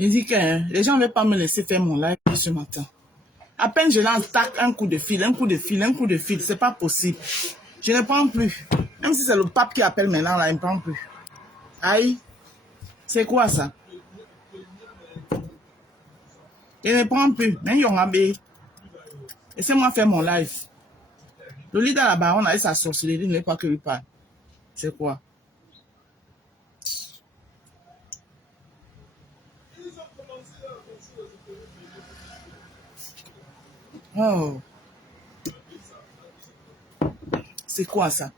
Il dit que les gens ne veulent pas me laisser faire mon live ce matin. À peine je lance, tac, un coup de fil, un coup de fil, un coup de fil. C'est pas possible. Je ne prends plus. Même si c'est le pape qui appelle maintenant, là, il ne prend plus. Aïe, c'est quoi ça? Je ne prends plus. Mais laissez-moi faire mon live. Le leader là-bas, on a eu sa sorcellerie, il n'est pas que lui parle. C'est quoi? Oh, c'est quoi ça?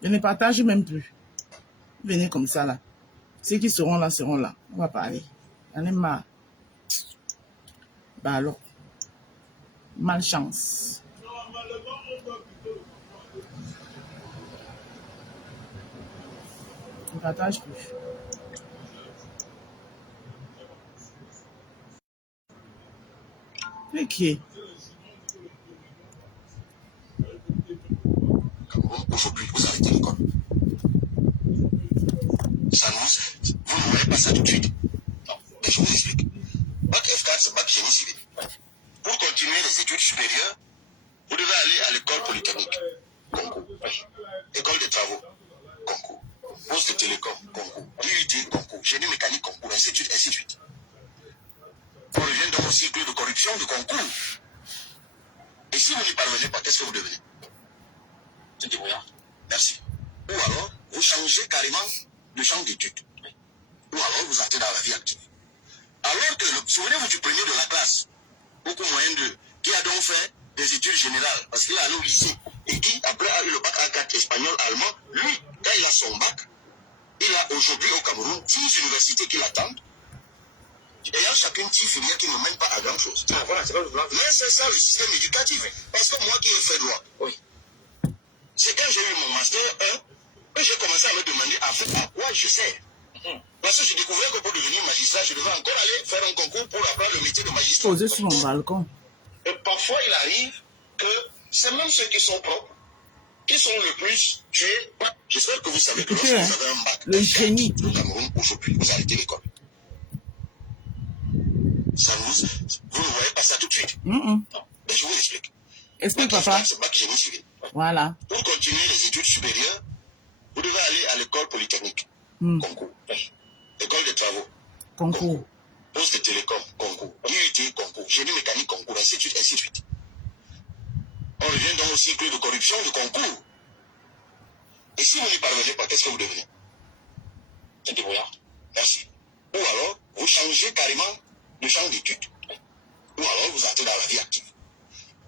Je ne partage même plus. Venez comme ça là. Ceux qui seront là seront là. On va parler. J'en ai marre. Bah alors, malchance. Je ne partage plus. Ok. Aujourd'hui, vous arrêtez l'école. Ça vous ne voyez pas ça tout de suite. Non, mais je vous explique. Bac F4, c'est bac génie civil. Pour continuer les études supérieures, vous devez aller à l'école polytechnique. Concours. École des travaux. Concours. Poste de télécom. Concours. IUT. Concours. Génie mécanique. Concours. Ainsi de suite. Ainsi de suite. On revient dans un cycle de corruption de concours. Et si vous n'y parvenez pas, qu'est-ce que vous devenez? C'est débrouillard. Merci. Ou alors, vous changez carrément de champ d'études. Ou alors, vous entrez dans la vie active. Alors que, souvenez-vous du premier de la classe, beaucoup moyen de, qui a donc fait des études générales, parce qu'il est allé au lycée, et qui, après, a eu le bac A4 espagnol, allemand, lui, quand il a son bac, il a aujourd'hui au Cameroun 10 universités qui l'attendent, ayant chacune 10 filières qui ne mènent pas à grand chose. Ah, voilà, c'est pas le plan. Mais c'est ça le système éducatif. Parce que moi qui ai fait droit, oui. C'est quand j'ai eu mon master 1 que j'ai commencé à me demander en fait à quoi je sers. Parce que je découvrais que pour devenir magistrat, je devais encore aller faire un concours pour apprendre le métier de magistrat. Posé sur mon balcon. Et parfois, il arrive que c'est même ceux qui sont propres qui sont le plus tués. J'espère que vous savez que lorsque vous avez un bac, le génie au Cameroun, aujourd'hui, vous arrêtez l'école. Ça vous ne voyez pas ça tout de suite. Non. Mais je vous explique. Explique, papa. C'est bac génie civil. Voilà. Pour continuer les études supérieures, vous devez aller à l'école polytechnique. Concours. École des travaux. Concours. Poste de télécom. Concours. IUT. Concours. Génie mécanique. Concours. Ainsi de suite. Ainsi de suite. On revient dans le cycle de corruption de concours. Et si vous n'y parvenez pas, qu'est-ce que vous devenez? C'est débrouillard. Merci. Ou alors, vous changez carrément de champ d'études. Ou alors, vous entrez dans la vie active.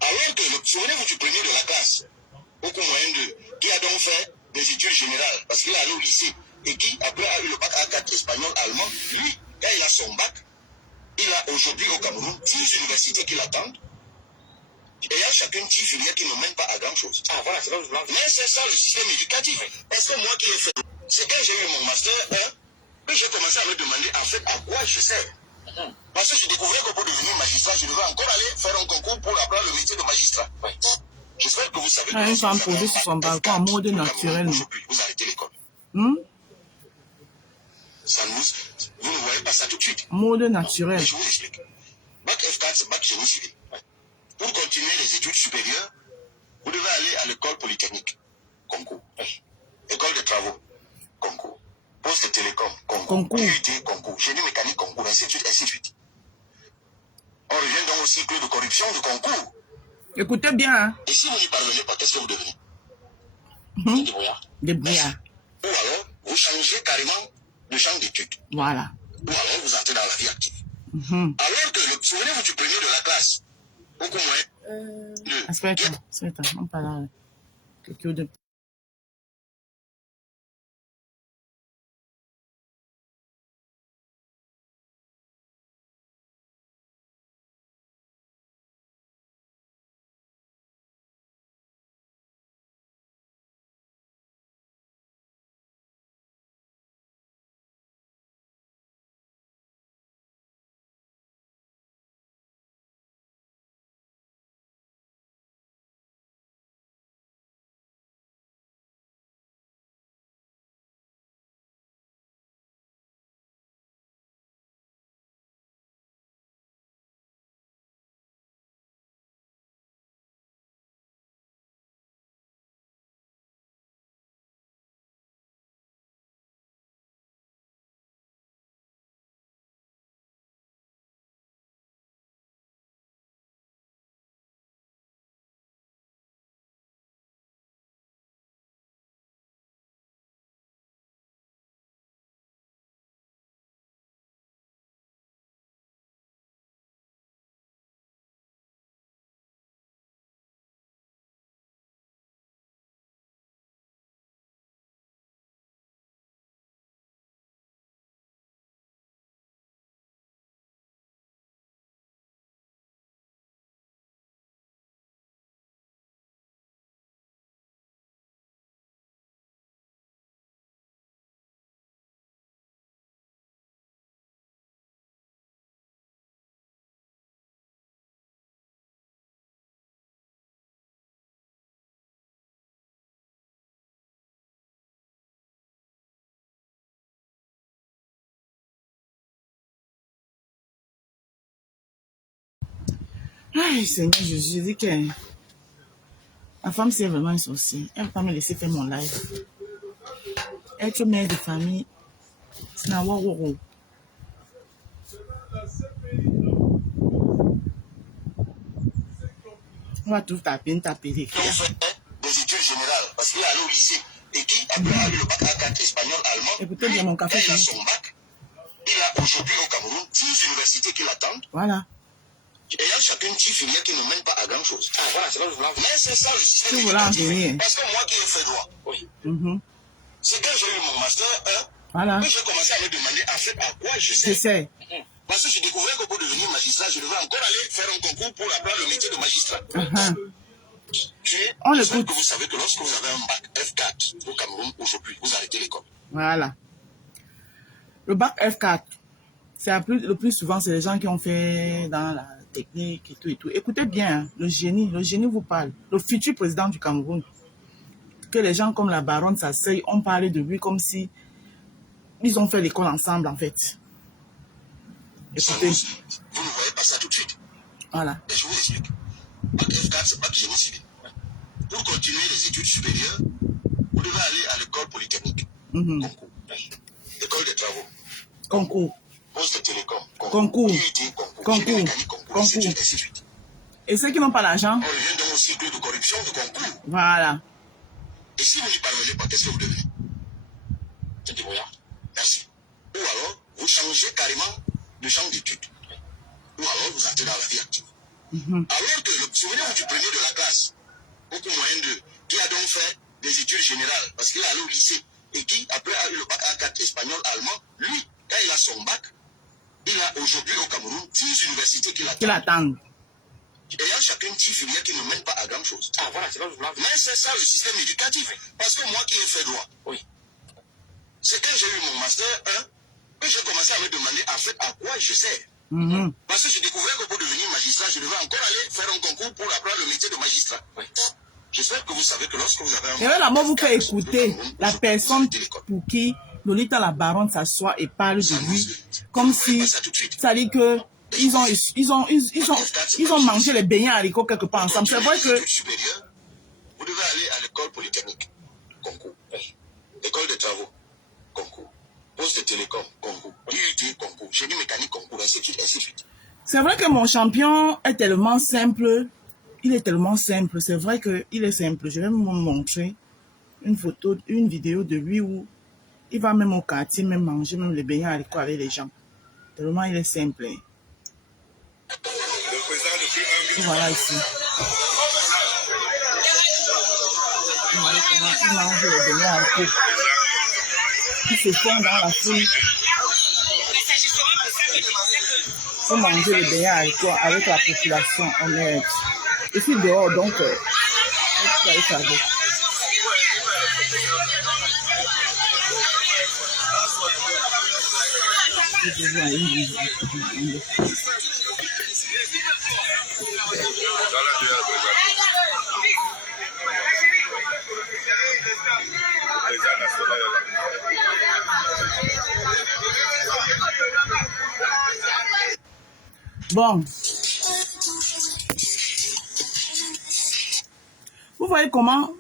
Alors que, souvenez-vous du premier de la classe, beaucoup moyen de, qui a donc fait des études générales, parce qu'il est allé au lycée, et qui, après, a eu le bac A4 espagnol, allemand, lui, quand il a son bac, il a aujourd'hui au Cameroun 10 universités qui l'attendent, ayant chacune 10 filières qui ne mènent pas à grand chose. Ah, voilà, c'est pas le plan. Mais c'est ça le système éducatif. Parce que moi qui ai fait, c'est quand j'ai eu mon master 1 que j'ai commencé à me demander en fait à quoi je sers. Parce que je découvrais que pour devenir magistrat, je devais encore aller faire un concours pour apprendre le métier de magistrat. Oui. J'espère que vous savez que une femme posée sur son balcon en mode naturel. Aujourd'hui, vous arrêtez l'école. Ça vous ne voyez pas ça tout de suite. Mode naturel. Mais je vous explique. Bac F4, c'est bac génie civil. Pour continuer les études supérieures, vous devez aller à l'école polytechnique. Concours. École des travaux. Concours. Poste de télécom. Concours. IUT. Concours. Génie mécanique. Concours. Ainsi de suite. Ainsi de suite. On revient dans le cycle de corruption de concours. Écoutez bien. Hein? Et si vous n'y parvenez pas, qu'est-ce que vous devenez? Débrouillard. Débrouillard. Ou alors, vous changez carrément de champ d'études. Voilà. Ou alors, vous entrez dans la vie active. Alors que, souvenez-vous du premier de la classe, beaucoup moins. Aspetta, non parlare. Che chiude. Aïe, Seigneur Jésus, je dis que ma femme, c'est vraiment une sorcière. Elle ne va pas me laisser faire mon live. Être mère de famille, c'est un waouh. On va tout taper, taper. Qui ont fait des études générales, parce qu'il est allé au lycée, et qui, après a eu le bac A4 espagnol, allemand, Écoutez bien mon café. il a son bac, il a aujourd'hui au Cameroun 10 universités qui l'attendent. Voilà. Ayant chacun 10 filières qui ne mènent pas à grand chose. Ah, voilà, c'est là où je voulais en venir. Mais c'est ça le système Tu voulais en éducatif. venir. Parce que moi qui ai fait droit, oui. C'est quand j'ai eu mon master 1, Voilà. que j'ai commencé à me demander en fait à quoi je sais. Je sais. Parce que je découvrais que pour devenir magistrat, je devais encore aller faire un concours pour apprendre le métier de magistrat. On J'espère l'écoute. que vous savez que lorsque vous avez un bac F4 au Cameroun aujourd'hui, vous arrêtez l'école. Voilà. Le bac F4, c'est le plus souvent, c'est les gens qui ont fait dans la technique et tout et tout. Écoutez bien, hein, le génie vous parle. Le futur président du Cameroun. Que les gens comme la baronne s'asseyent, on parle de lui comme si ils ont fait l'école ensemble en fait. Écoutez. Vous ne voyez pas ça tout de suite. Voilà. Et je vous explique. Bac F4, c'est bac génie civil. Pour continuer les études supérieures, vous devez aller à l'école polytechnique. Concours. École des travaux. Concours. Poste de télécom. Concours. Concours. Concours. Et ceux qui n'ont pas l'argent. On revient dans au cycle de corruption de concours. Voilà. Et si vous n'y parvenez pas, qu'est-ce que vous devenez? C'est débrouillard. Merci. Ou alors, vous changez carrément de champ d'études. Ou alors, vous entrez dans la vie active. Alors que, souvenez-vous du premier de la classe, beaucoup moyen de, qui a donc fait des études générales, parce qu'il est allé au lycée, et qui, après, a eu le bac A4 espagnol, allemand, lui, quand il a son bac, il a aujourd'hui au Cameroun 10 universités qui l'attendent. Ayant chacun 10 filières qui ne mènent pas à grand chose. Ah voilà, c'est là où je voulais en venir. Mais c'est ça le système éducatif. Parce que moi qui ai fait droit, oui. C'est quand j'ai eu mon master 1 que j'ai commencé à me demander en fait à quoi je sers. Parce que je découvrais que pour devenir magistrat, je devais encore aller faire un concours pour apprendre le métier de magistrat. Oui. J'espère que vous savez que lorsque vous avez un... Et là, moi, vous faites écouter la personne pour qui Lolita la baronne s'assoit et parle de lui comme si ça dit que ils ont mangé les beignets haricots quelque part ensemble. C'est vrai que... Vous devez aller à l'école polytechnique. Concours. École de travaux. Concours. Poste de télécom. Concours. IUT. Concours. Génie mécanique. Concours. Ainsi de suite. Ainsi de suite. C'est vrai que mon champion est tellement simple. Il est tellement simple. C'est vrai qu'il est simple. Je vais vous montrer une photo, une vidéo de lui où il va même au quartier, même manger, même les beignets haricots avec les gens. Tellement il est simple. Voilà ici. Il mange les beignets haricots. Il se fond dans la foule. Pour manger les beignets haricots avec la population honnête. Et puis dehors, donc, vous allez savoir. Bon. Vous voyez comment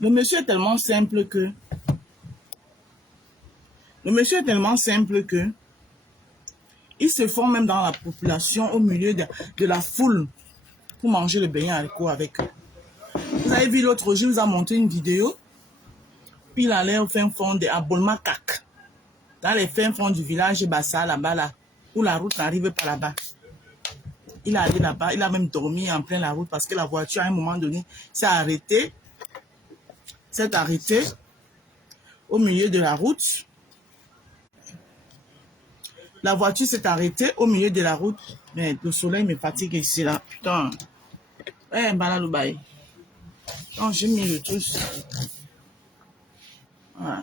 le monsieur est tellement simple que il se fond même dans la population au milieu de la foule pour manger le beignet haricots avec eux. Vous avez vu l'autre jour, il vous a montré une vidéo. Puis il allait au fin fond de Abolmakak, dans les fins fonds du village Bassa, là-bas, là, où la route n'arrive pas là-bas. Il est allé là-bas, il a même dormi en plein la route parce que la voiture, à un moment donné, s'est arrêtée au milieu de la route. La voiture s'est arrêtée au milieu de la route. Mais le soleil me fatigue ici, là. Putain. Eh, Balaloubaï. Donc, j'ai mis le truc. Voilà.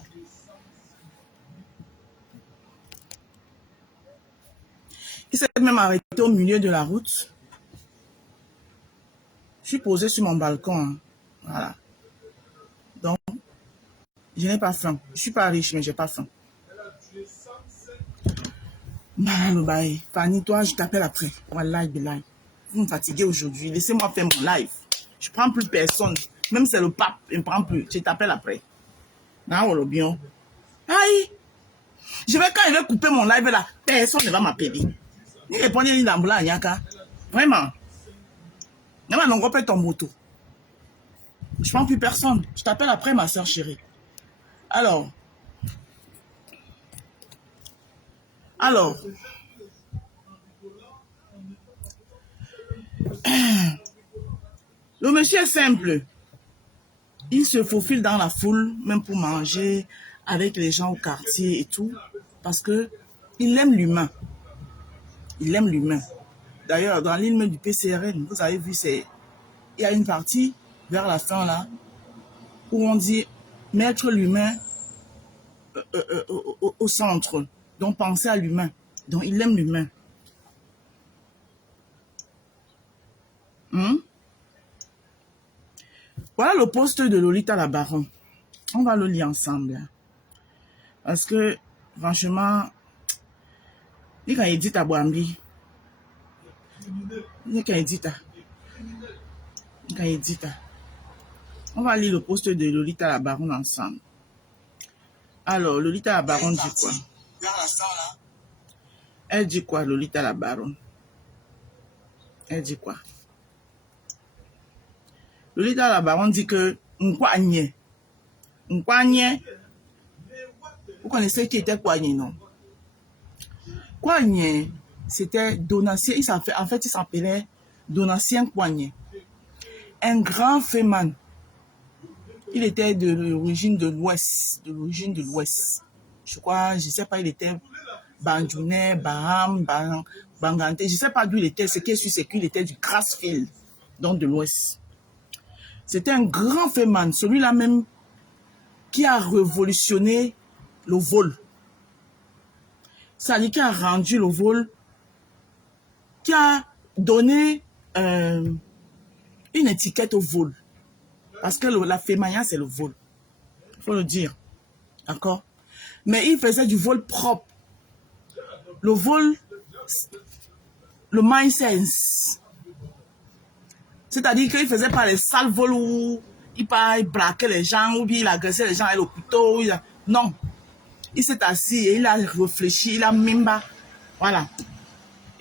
Il s'est même arrêté au milieu de la route. Je suis posé sur mon balcon. Hein. Voilà. Donc, je n'ai pas faim. Je ne suis pas riche, mais je n'ai pas faim. Fanny, toi, je t'appelle après. Wallahi, billahi. Vous me fatiguez aujourd'hui. Laissez-moi faire mon live. Je ne prends plus personne. Même si c'est le pape, je ne prends plus. Je t'appelle après. Non, bien. Aïe. Je vais, quand il va couper mon live là, personne ne va m'appeler. Ni répondre ni d'ambulant, Nyaka. Vraiment. Non, on peut ton moto. Je ne prends plus personne. Je t'appelle après, ma soeur chérie. Alors. Le monsieur est simple. Il se faufile dans la foule, même pour manger avec les gens au quartier et tout, parce que il aime l'humain. Il aime l'humain. D'ailleurs, dans l'hymne du PCRN, vous avez vu, il y a une partie vers la fin là, où on dit mettre l'humain au centre. Donc, penser à l'humain. Donc, il aime l'humain. Voilà le poste de Lolita la Baron. On va le lire ensemble. Parce que, franchement, il y a dit à Boambi. Il y a dit on va lire le poste de Lolita la Baron ensemble. Alors, Lolita la Baron dit quoi? Elle dit quoi, Lolita la Baron? Elle dit quoi? Lolita la Baron dit que Nkwagne. Vous connaissez qui était Kouagne, non? Kouagne, c'était Donatien. En fait, il s'appelait Donatien Kouagne. Un grand féman. Il était de l'origine de l'Ouest. Je crois, je ne sais pas, il était Bandjounais, Baham, Bangante. Je ne sais pas d'où il était. Ce qui est sûr, c'est qu'il était du Grassfield, donc de l'Ouest. C'était un grand féman, celui-là même qui a révolutionné le vol. C'est-à-dire qui a rendu le vol, qui a donné une étiquette au vol. Parce que la fémania, c'est le vol. Il faut le dire. D'accord? Mais il faisait du vol propre. Le vol, le mind sense. C'est-à-dire qu'il ne faisait pas les sales vols où il braquait les gens, ou bien il agressait les gens avec le couteau. Non. Il s'est assis et il a réfléchi, il a même pas. Voilà.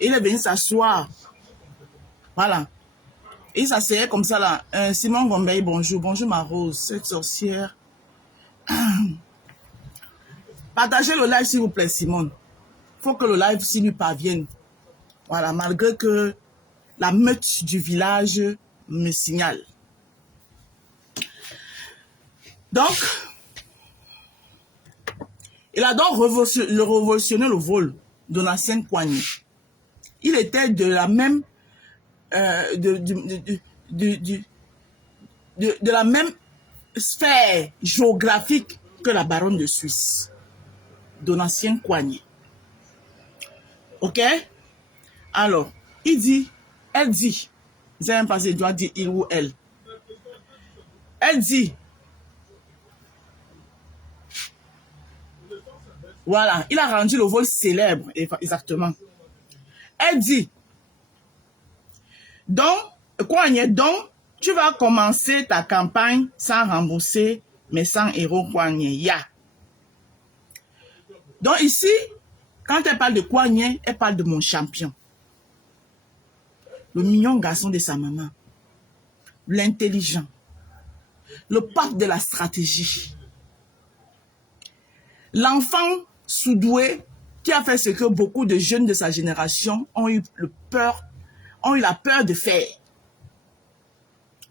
Il est venu s'asseoir. Voilà. Et il s'asseyait comme ça là. Simon Gombey, bonjour. Bonjour ma rose, cette sorcière. Partagez le live s'il vous plaît, Simone. Il faut que le live s'y lui parvienne. Voilà, malgré que la meute du village me signale. Donc, il a donc révolutionné le vol de l'ancienne Kouagne. Il était de la même de la même sphère géographique que la baronne de Suisse, Donatien Kouagne. Ok? Alors, elle dit, je sais même pas si je dois dire il ou elle. Elle dit, voilà, il a rendu le vol célèbre, exactement. Elle dit, donc, Kouagne, donc, tu vas commencer ta campagne sans rembourser mes 100 € Kouagne. Ya. Donc ici, quand elle parle de Kouagne, elle parle de mon champion. Le mignon garçon de sa maman. L'intelligent. Le pape de la stratégie. L'enfant sous-doué qui a fait ce que beaucoup de jeunes de sa génération ont eu la peur de faire.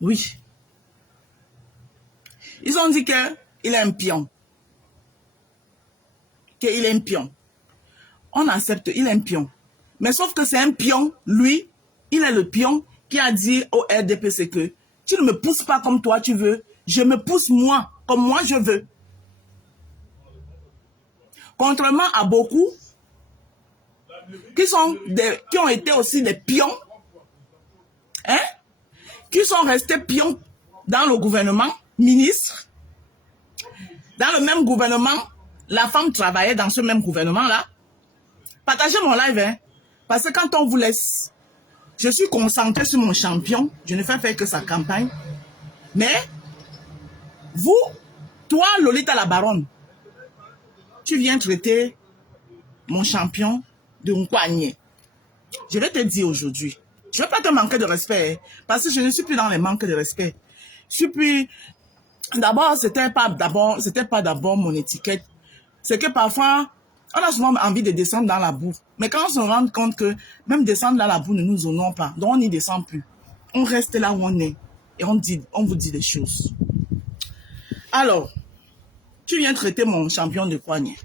Oui. Ils ont dit qu'il est un pion. Qu'il est un pion. On accepte, il est un pion. Mais sauf que c'est un pion, lui, il est le pion qui a dit au RDPC que tu ne me pousses pas comme toi tu veux, je me pousse moi, comme moi je veux. Contrairement à beaucoup qui ont été aussi des pions, hein, qui sont restés pions dans le gouvernement, ministres. Dans le même gouvernement, la femme travaillait dans ce même gouvernement-là. Partagez mon live, hein, parce que quand on vous laisse, Je suis concentré sur mon champion. Je ne fais faire que sa campagne. Mais, vous, toi, Lolita la baronne, tu viens traiter mon champion de Nkouagne. Je vais te dire aujourd'hui. Je ne vais pas te manquer de respect. Parce que je ne suis plus dans les manques de respect. Je suis plus... D'abord, c'était pas d'abord mon étiquette. C'est que parfois, on a souvent envie de descendre dans la boue. Mais quand on se rend compte que même descendre dans la boue ne nous honore pas, donc on n'y descend plus. On reste là où on est et on vous dit des choses. Alors, tu viens traiter mon champion de Nkouagne,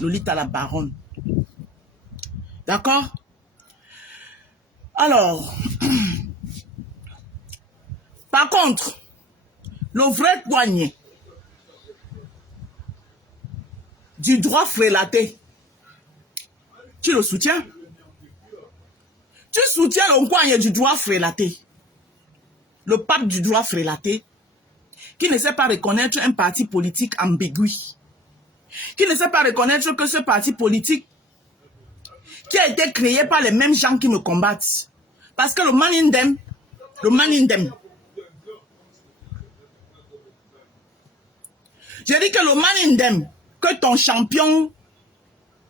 Lolita la baronne. D'accord? Alors, par contre, le vrai Nkouagne du droit frélaté, tu le soutiens? Tu soutiens le Nkouagne du droit frélaté, le pape du droit frélaté, qui ne sait pas reconnaître un parti politique ambigu, qui ne sait pas reconnaître que ce parti politique qui a été créé par les mêmes gens qui me combattent. Parce que le man in them, j'ai dit que le man in them, que ton champion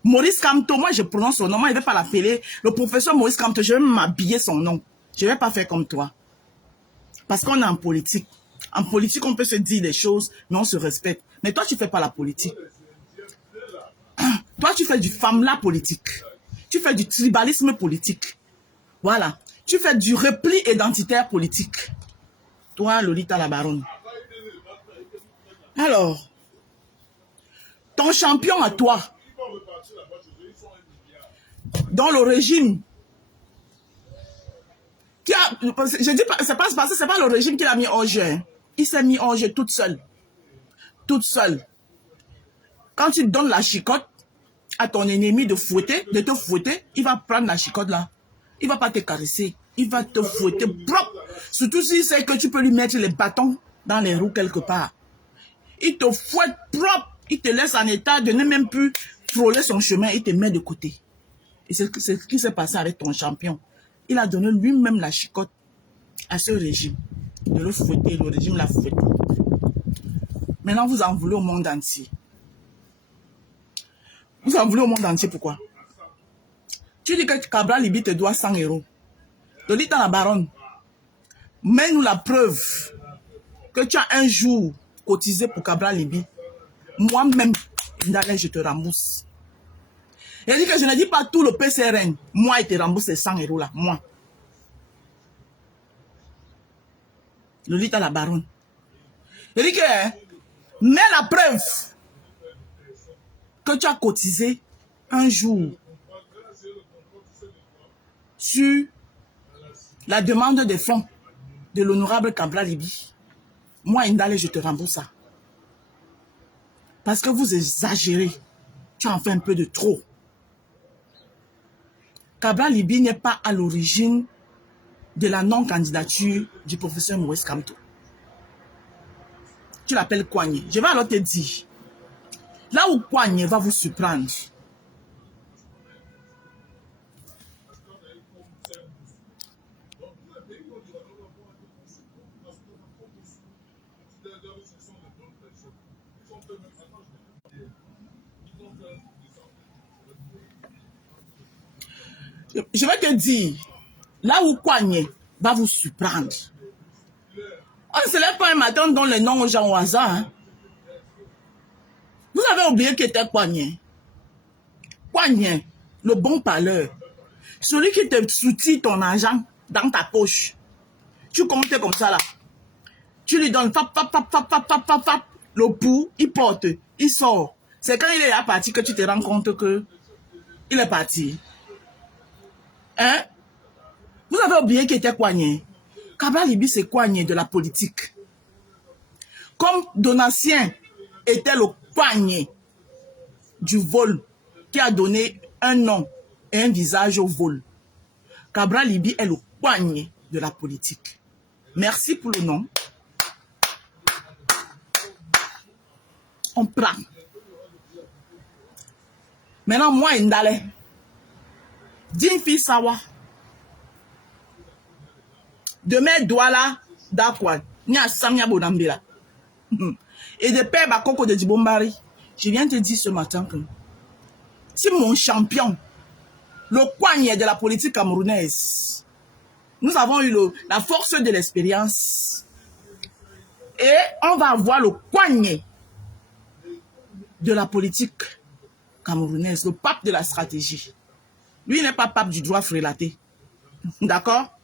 Maurice Kamto, moi je prononce son nom, moi je ne vais pas l'appeler le professeur Maurice Kamto, je vais m'habiller son nom. Je ne vais pas faire comme toi. Parce qu'on est en politique. En politique, on peut se dire des choses, mais on se respecte. Mais toi, tu ne fais pas la politique. Toi, tu fais du femme-là politique. Tu fais du tribalisme politique. Voilà. Tu fais du repli identitaire politique. Toi, Lolita la baronne. Alors, ton champion à toi, dans le régime, je dis pas, c'est parce que c'est pas le régime qui l'a mis en jeu. Hein. Il s'est mis en jeu toute seule. Toute seule. Quand tu donnes la chicotte à ton ennemi de te fouetter, il va prendre la chicotte là. Il va pas te caresser. Il va te fouetter propre. Surtout s'il sait que tu peux lui mettre les bâtons dans les roues quelque part. Il te fouette propre. Il te laisse en état de ne même plus frôler son chemin. Il te met de côté. Et c'est ce qui s'est passé avec ton champion. Il a donné lui-même la chicotte à ce régime. De le fouetter. Le régime l'a fouetté. Maintenant, vous en voulez au monde entier. Vous en voulez au monde entier, pourquoi? Tu dis que Cabral Libi te doit 100 €. Lolita la baronne, mets-nous la preuve que tu as un jour cotisé pour Cabral Libi. Moi-même, je te rembourse. Et dit que je ne dis pas tout le PCRN. Moi, il te rembourse ces 100 € là. Moi. Lolita la baronne. Il dit que, mets la preuve que tu as cotisé un jour sur la demande des fonds de l'honorable Cabral Libi. Moi, Indale, je te rembourse ça. Parce que vous exagérez. Tu en fais un peu de trop. Cabral Libi n'est pas à l'origine de la non-candidature du professeur Maurice Kamto. Tu l'appelles Nkouagne. Je vais alors te dire. Là où Nkouagne va vous surprendre. Je vais te dire. Là où Nkouagne va vous surprendre. On ne se lève pas un matin dans les noms aux gens au hasard. Hein. Vous avez oublié qui était Nkouagne. Nkouagne, le bon parleur. Celui qui te soutient ton argent dans ta poche. Tu comptes comme ça là. Tu lui donnes fap, le pouls, il porte, il sort. C'est quand il est à partir que tu te rends compte que il est parti. Hein? Vous avez oublié qui était Nkouagne. Cabral Libi, c'est Nkouagne de la politique. Comme Donatien était le Nkouagne du vol qui a donné un nom et un visage au vol. Cabral Libi est le Nkouagne de la politique. Merci pour le nom. On prend. Maintenant, moi, Indale, Dinfi Sawa, de mes doigts là, d'accord, ni à Samia Bonambela. Et de Père Bakoko de Dibombari, je viens te dire ce matin que si mon champion, le coignet de la politique camerounaise, nous avons eu la force de l'expérience et on va avoir le coignet de la politique camerounaise, le pape de la stratégie. Lui n'est pas pape du droit frélaté. D'accord?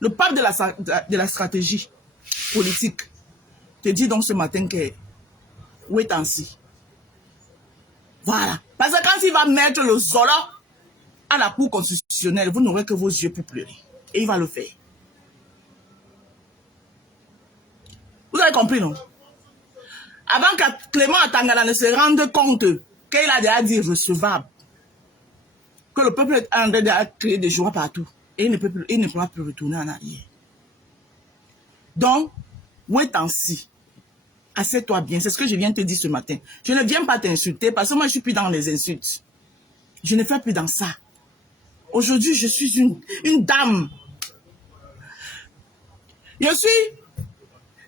Le pape de la stratégie politique te dit donc ce matin que wait and see. Voilà. Parce que quand il va mettre le Zola à la Cour constitutionnelle, vous n'aurez que vos yeux pour pleurer. Et il va le faire. Vous avez compris, non? Avant que Clément Atangana ne se rende compte qu'il a déjà dit recevable, que le peuple est en train de créer des joies partout. Et il ne pourra plus retourner en arrière. Donc, wait and see. Assieds-toi bien, c'est ce que je viens de te dire ce matin. Je ne viens pas t'insulter parce que moi je suis plus dans les insultes. Je ne fais plus dans ça. Aujourd'hui, je suis une dame. Je suis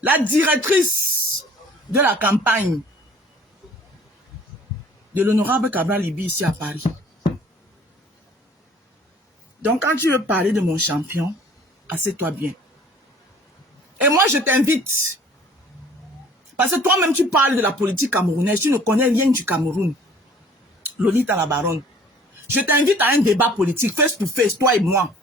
la directrice de la campagne de l'honorable Cabral Libi ici à Paris. Donc, quand tu veux parler de mon champion, assieds-toi bien. Et moi, je t'invite. Parce que toi-même, tu parles de la politique camerounaise. Tu ne connais rien du Cameroun. Lolita la baronne. Je t'invite à un débat politique, face to face, toi et moi.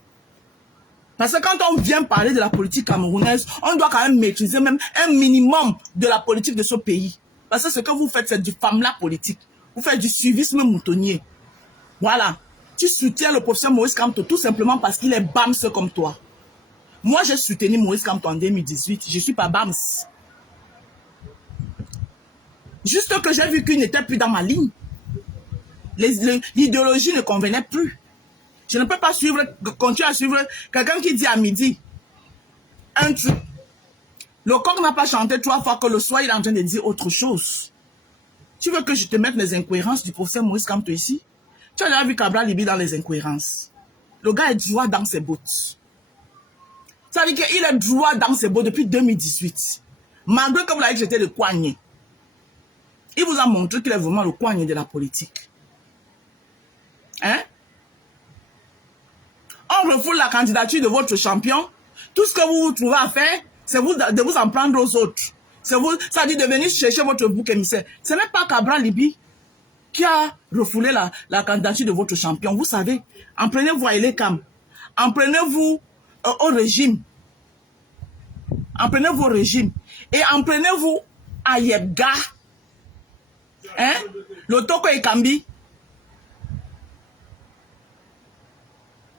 Parce que quand on vient parler de la politique camerounaise, on doit quand même maîtriser même un minimum de la politique de ce pays. Parce que ce que vous faites, c'est du femme-là politique. Vous faites du suivisme moutonnier. Voilà. Tu soutiens le professeur Maurice Kamto tout simplement parce qu'il est BAMS comme toi. Moi, j'ai soutenu Maurice Kamto en 2018. Je ne suis pas BAMS. Juste que j'ai vu qu'il n'était plus dans ma ligne. L'idéologie ne convenait plus. Je ne peux pas continuer à suivre quelqu'un qui dit à midi un truc. Le coq n'a pas chanté 3 fois que le soir, il est en train de dire autre chose. Tu veux que je te mette les incohérences du professeur Maurice Kamto ici? Tu as déjà vu Cabral Libi dans les incohérences. Le gars est droit dans ses bottes. Ça veut dire qu'il est droit dans ses bottes depuis 2018. Malgré que vous l'avez dit que j'étais le coignet. Il vous a montré qu'il est vraiment le coignet de la politique. Hein? On refoule la candidature de votre champion. Tout ce que vous vous trouvez à faire, c'est de vous en prendre aux autres. Ça dit de venir chercher votre bouc émissaire. Ce n'est pas Cabral Libi qui a refoulé la candidature de votre champion. Vous savez, en prenez-vous à Elekam. En prenez-vous au régime. En prenez-vous au régime. Et en prenez-vous à Yebga. Hein? Le Toko Ekambi.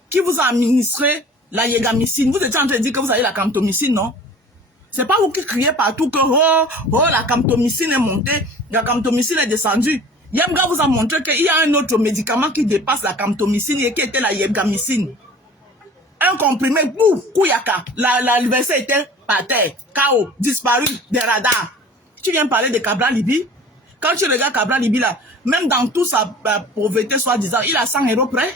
Qui vous a administré la Yegamicine. Vous étiez en train de dire que vous avez la camptomycine, non? C'est pas vous qui criez partout que la camptomycine est montée, la camptomycine est descendue. Yebga vous a montré qu'il y a un autre médicament qui dépasse la camptomycine et qui était la Yegamicine. Un comprimé, boum, Kouyaka. L'adversaire était par terre, KO, disparu des radars. Tu viens parler de Cabral Libi? Quand tu regardes Cabral Libi là, même dans toute sa pauvreté soi-disant, il a 100 € près.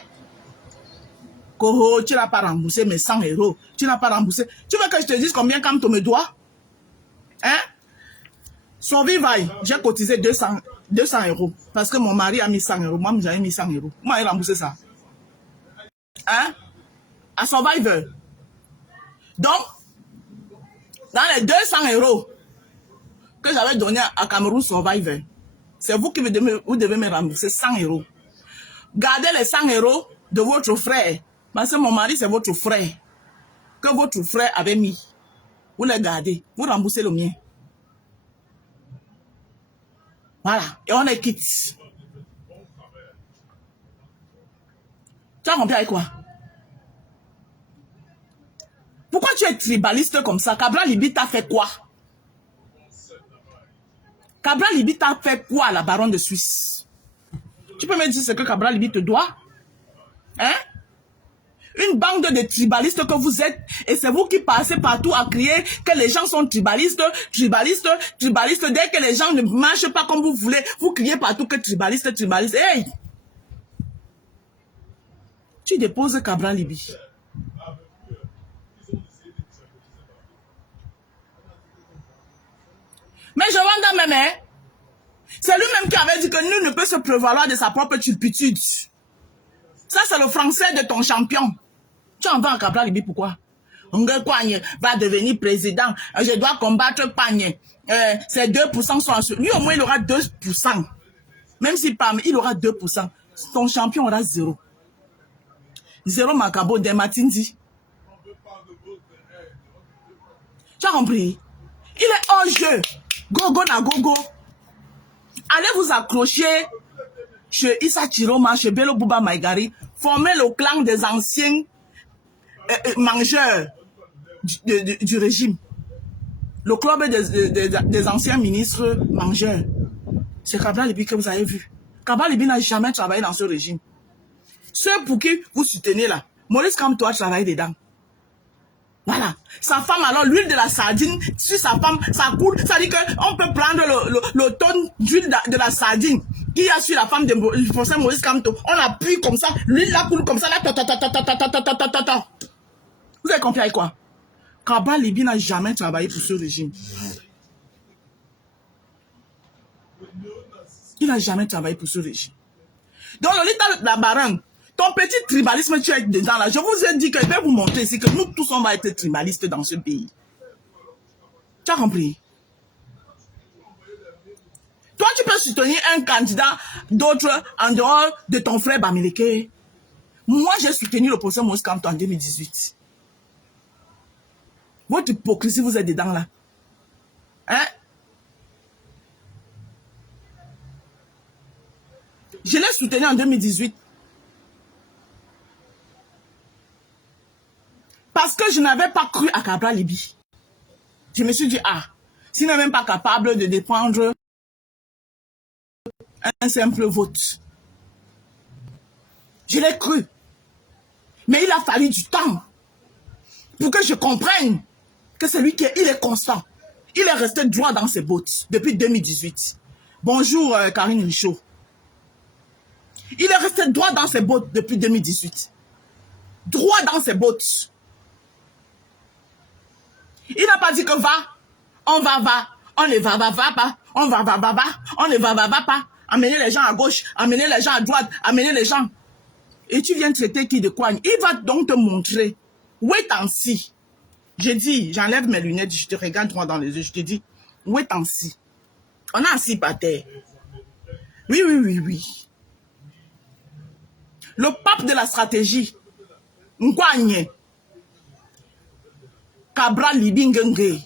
Tu n'as pas remboursé mes 100 €. Tu n'as pas remboursé. Tu veux que je te dise combien Kamto me doit? Hein? Son vivaille, j'ai cotisé 200 €. Parce que mon mari a mis 100 €. Moi, j'avais mis 100 €. Moi, j'ai remboursé ça. Hein? À Survivor. Donc, dans les 200 € que j'avais donné à Cameroun Survivor, c'est vous qui vous devez me rembourser 100 €. Gardez les 100 € de votre frère. Parce que mon mari, c'est votre frère. Que votre frère avait mis. Vous les gardez. Vous remboursez le mien. Voilà. Et on est quitte. Tu as compris avec quoi? Pourquoi tu es tribaliste comme ça? Cabral Libi t'a fait quoi? Cabral Libi t'a fait quoi, la baronne de Suisse? Tu peux me dire ce que Cabral Libi te doit? Hein? Une bande de tribalistes que vous êtes, et c'est vous qui passez partout à crier que les gens sont tribalistes, tribalistes, tribalistes. Dès que les gens ne marchent pas comme vous voulez, vous criez partout que tribalistes, tribalistes. Hey! Tu déposes Cabral Libi. Mais je vois même, hein, c'est lui-même qui avait dit que nul ne peut se prévaloir de sa propre turpitude. Ça, c'est le français de ton champion. Tu en vas à Kabla Libi, pourquoi? Ongue Kwanye va devenir président. Je dois combattre Panye. C'est 2% sont assurés. Lui, au moins, il aura 2%. Même si pas, il aura 2%. Ton champion aura 0. 0 Macabo de Matindi. Tu as compris? Il est hors jeu. Gogo na gogo. Allez vous accrocher chez Issa Chiroma, chez Bello Bouba Maïgari. Former le clan des anciens mangeurs du régime. Le club des anciens ministres mangeurs. C'est Kabla Libi que vous avez vu. Kabla Libi n'a jamais travaillé dans ce régime. Ceux pour qui vous soutenez là, Maurice Kamto a travaillé dedans. Voilà. Sa femme, alors, l'huile de la sardine, sur sa femme, ça coule. Ça dit qu'on peut prendre le tonne d'huile de la sardine qui a sur la femme de professeur Maurice Kamto. On appuie comme ça, l'huile là coule comme ça, là, Vous avez compris avec quoi? Kabla Libi n'a jamais travaillé pour ce régime. Il n'a jamais travaillé pour ce régime. Donc, l'état de la baronne, ton petit tribalisme, tu es dedans là. Je vous ai dit que je vais vous montrer ici que nous tous, on va être tribalistes dans ce pays. Tu as compris? Toi, tu peux soutenir un candidat d'autre en dehors de ton frère Bamileke. Moi, j'ai soutenu le professeur Maurice Kamto en 2018. Votre hypocrisie, vous êtes dedans là. Hein? Je l'ai soutenu en 2018. Parce que je n'avais pas cru à Kabla Libi. Je me suis dit, ah, s'il n'est même pas capable de défendre un simple vote. Je l'ai cru. Mais il a fallu du temps pour que je comprenne que c'est lui qui est constant. Il est resté droit dans ses bottes depuis 2018. Bonjour Karine Richaud. Il est resté droit dans ses bottes depuis 2018. Droit dans ses bottes. Il n'a pas dit que va, on ne va pas, on ne va pas. Amener les gens à gauche, amener les gens à droite, amener les gens. Et tu viens traiter qui de quoi? Il va donc te montrer. Wait and see. J'ai dit, j'enlève mes lunettes, je te regarde droit dans les yeux, je te dis, wait and see. On a assis par terre. Oui. Le pape de la stratégie, Nkwanye, Kabla Libi Ngenge.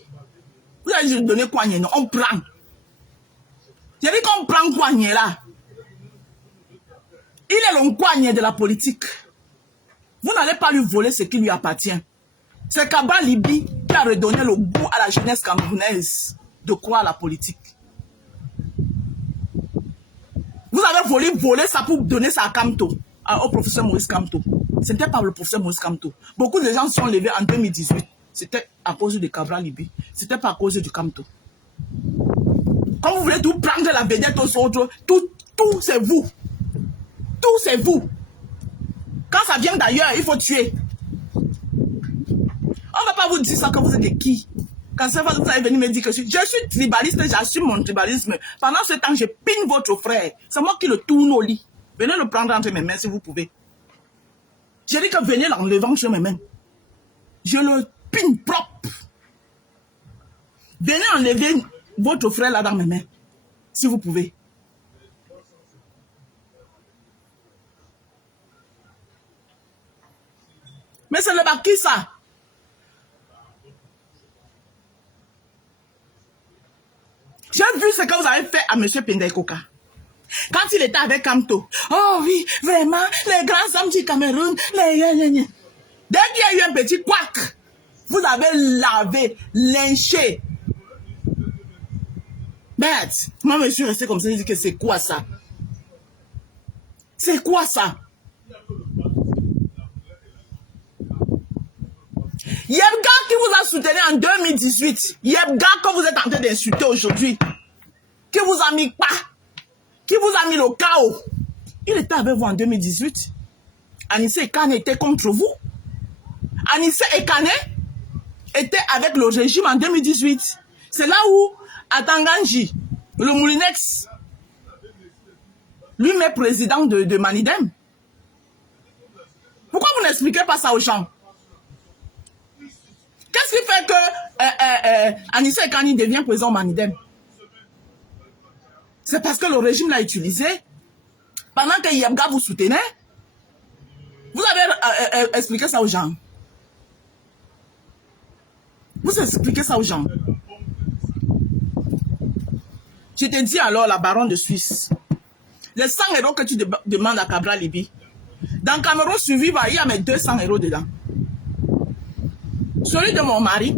Vous avez donné Kwanye, non? On prend. J'ai dit qu'on prend Kwanye là. Il est le Kwanye de la politique. Vous n'allez pas lui voler ce qui lui appartient. C'est Kabla Libi qui a redonné le goût à la jeunesse camerounaise de croire à la politique. Vous avez volé ça pour donner ça à Kamto, au professeur Maurice Kamto. Ce n'était pas le professeur Maurice Kamto. Beaucoup de gens se sont levés en 2018. C'était à cause de Kabla Libi. C'était pas à cause du Kamto. Quand vous voulez tout prendre la vedette aux autres, tout c'est vous. Tout c'est vous. Quand ça vient d'ailleurs, il faut tuer. On ne va pas vous dire ça quand vous êtes de qui. Quand ça va, vous allez venir me dire que je suis tribaliste, j'assume mon tribalisme. Pendant ce temps, je pine votre frère. C'est moi qui le tourne au lit. Venez le prendre entre mes mains si vous pouvez. J'ai dit que venez l'enlevant sur mes mains. Je le pine propre. Venez enlever votre frère là dans mes mains. Si vous pouvez. Mais c'est le baki ça. J'ai vu ce que vous avez fait à M. Pendekoka. Quand il était avec Kamto. Oh oui, vraiment, les grands hommes du Cameroun. Dès qu'il y a eu un petit couac, vous avez lavé, lynché. Bête, moi je suis resté comme ça, je dis que c'est quoi ça? C'est quoi ça? Yebga qui vous a soutenu en 2018, Yebga que vous êtes en train d'insulter aujourd'hui, qui vous a mis pas, qui vous a mis le chaos, il était avec vous en 2018. Anissé Ekane était contre vous. Anissé Ekane était avec le régime en 2018. C'est là où à Tanganji, le Moulinex, lui-même président de Manidem. Pourquoi vous n'expliquez pas ça aux gens? Qu'est-ce qui fait que Anissa Kani devient président Manidem? C'est parce que le régime l'a utilisé. Pendant que Yabga vous soutenait, vous avez expliqué ça aux gens. Vous expliquez ça aux gens. Je te dis alors, la baronne de Suisse, les 100 € que tu demandes à Cabral Libi, dans Cameroun suivi, il y a mes 200 € dedans. Celui de mon mari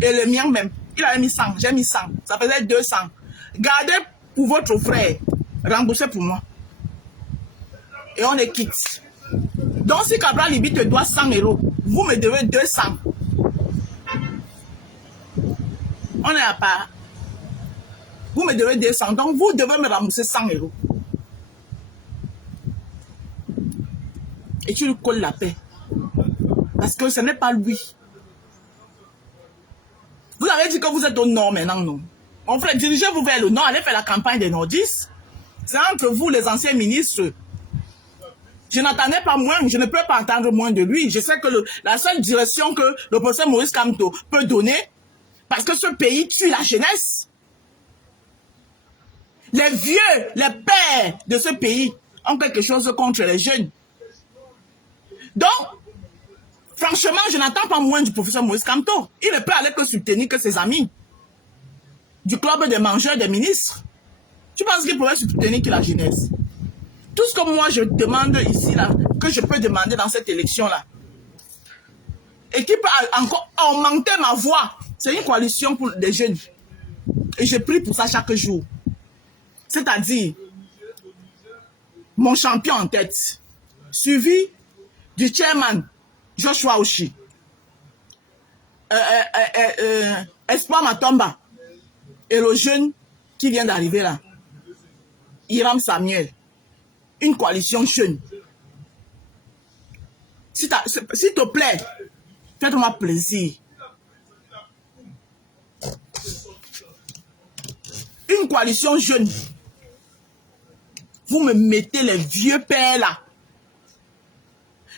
et le mien même, il avait mis 100, j'ai mis 100, ça faisait 200. Gardez pour votre frère, remboursez pour moi. Et on est quitte. Donc si Cabral Libi te doit 100 €, vous me devez 200. On est à part. Vous me devez 200, donc vous devez me rembourser 100 €. Et tu lui colles la paix. Parce que ce n'est pas lui. Vous avez dit que vous êtes au nord maintenant, non? Mon frère, dirigez-vous vers le nord, allez faire la campagne des nordistes. C'est entre vous, les anciens ministres. Je n'entendais pas moins, je ne peux pas entendre moins de lui. Je sais que la seule direction que le professeur Maurice Kamto peut donner, parce que ce pays tue la jeunesse. Les vieux, les pères de ce pays ont quelque chose contre les jeunes. Donc, franchement, je n'entends pas moins du professeur Maurice Kamto. Il ne peut aller que soutenir que ses amis. Du club des mangeurs des ministres. Tu penses qu'il pourrait soutenir que la jeunesse? Tout ce que moi je demande ici, là, que je peux demander dans cette élection-là, et qui peut encore augmenter ma voix, c'est une coalition pour des jeunes. Et je prie pour ça chaque jour. C'est-à-dire, mon champion en tête, suivi du chairman Joshua Oshi, Espoir Matomba, et le jeune qui vient d'arriver là, Hiram Samuel, une coalition jeune. S'il te plaît, faites-moi plaisir. Une coalition jeune. Vous me mettez les vieux pères là.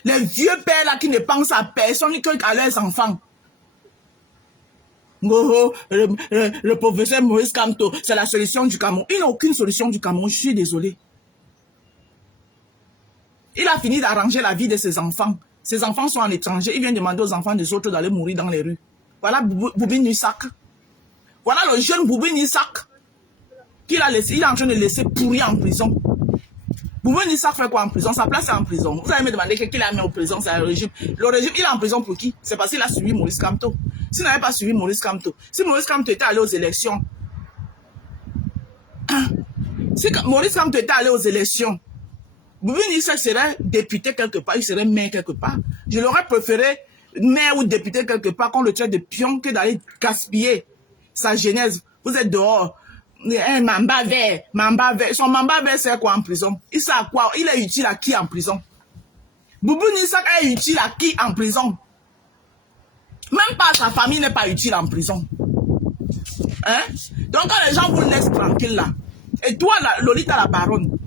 Les vieux pères là qui ne pensent à personne qu'à leurs enfants. Le professeur Maurice Kamto, c'est la solution du Cameroun. Il n'a aucune solution du Cameroun, je suis désolé. Il a fini d'arranger la vie de ses enfants. Ses enfants sont en étranger. Il vient demander aux enfants des autres d'aller mourir dans les rues. Voilà Boubine Isaac. Voilà le jeune Boubine Isaac qu'il a laissé. Il est en train de laisser pourrir en prison. Boubine Isaac fait quoi en prison? Sa place est en prison. Vous allez me demander qui l'a mis en prison, c'est le régime. Le régime, il est en prison pour qui? C'est parce qu'il a suivi Maurice Kamto. S'il n'avait pas suivi Maurice Kamto, si Maurice Kamto était allé aux élections, si Maurice Kamto était allé aux élections, Boubine Isaac serait député quelque part, il serait maire quelque part. Je l'aurais préféré maire ou député quelque part qu'on le traite de pion que d'aller gaspiller sa jeunesse. Vous êtes dehors. Mamba vert, Mamba vert. Son Mamba vert, c'est quoi en prison? Il sait à quoi? Il est utile à qui en prison? Boubine Isaac est utile à qui en prison? Même pas sa famille n'est pas utile en prison. Hein? Donc quand les gens vous laissent tranquille là, et toi, Lolita la baronne,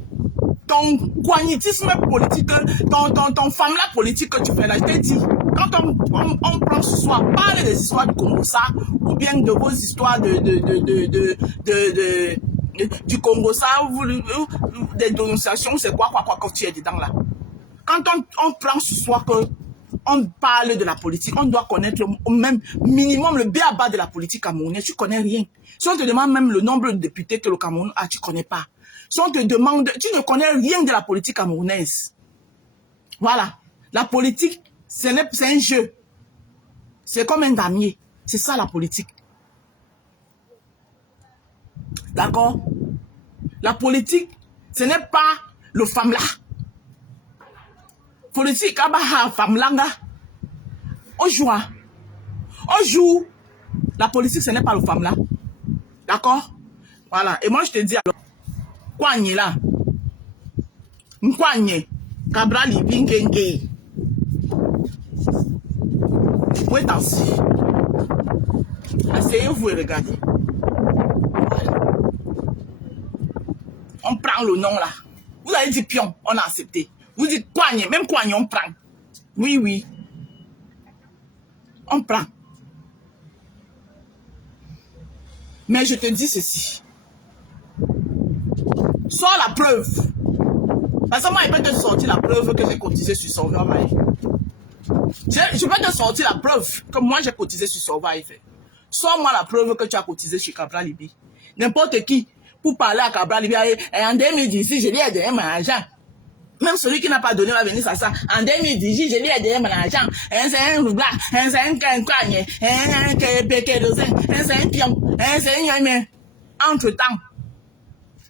ton coignitisme politique, ton femme-là politique que tu fais là, je t'ai dit, quand on prend ce soir, parle des histoires du Congo, ça, ou bien de vos histoires du Congo, ça, des dénonciations, c'est quoi que tu es dedans là. Quand on prend ce soir que on parle de la politique, on doit connaître au même minimum le b.a.-ba de la politique camerounaise, tu connais rien. Si on te demande même le nombre de députés que le Cameroun a, tu connais pas. Si on te demande, tu ne connais rien de la politique camerounaise. Voilà. La politique, c'est un jeu. C'est comme un damier. C'est ça la politique. D'accord? La politique, ce n'est pas le famla. Politique, famla, on joue. La politique, ce n'est pas le famla. D'accord? Voilà. Et moi, je te dis alors, Kwanye là. Mkwanye. Cabral Libingenge. Oui, asseyez-vous et regardez. prend le nom là. Vous avez dit pion, on a accepté. Vous dites coigne, même coigne, on prend. Oui, oui. On prend. Mais je te dis ceci. Sors la preuve. Parce que moi, il peut te sortir la preuve que j'ai cotisé sur Survive. Je peux te sortir la preuve que moi, j'ai cotisé sur Survive. Sors-moi la preuve que tu as cotisé chez Cabral Libi. N'importe qui, pour parler à Cabral Libi, en 2018, je lui ai donné mon argent. Même celui qui n'a pas donné va venir à ça. En 2018, je lui ai donné mon argent. C'est un roublard, c'est un cancogne, c'est un pion, c'est un yémen. Entre-temps,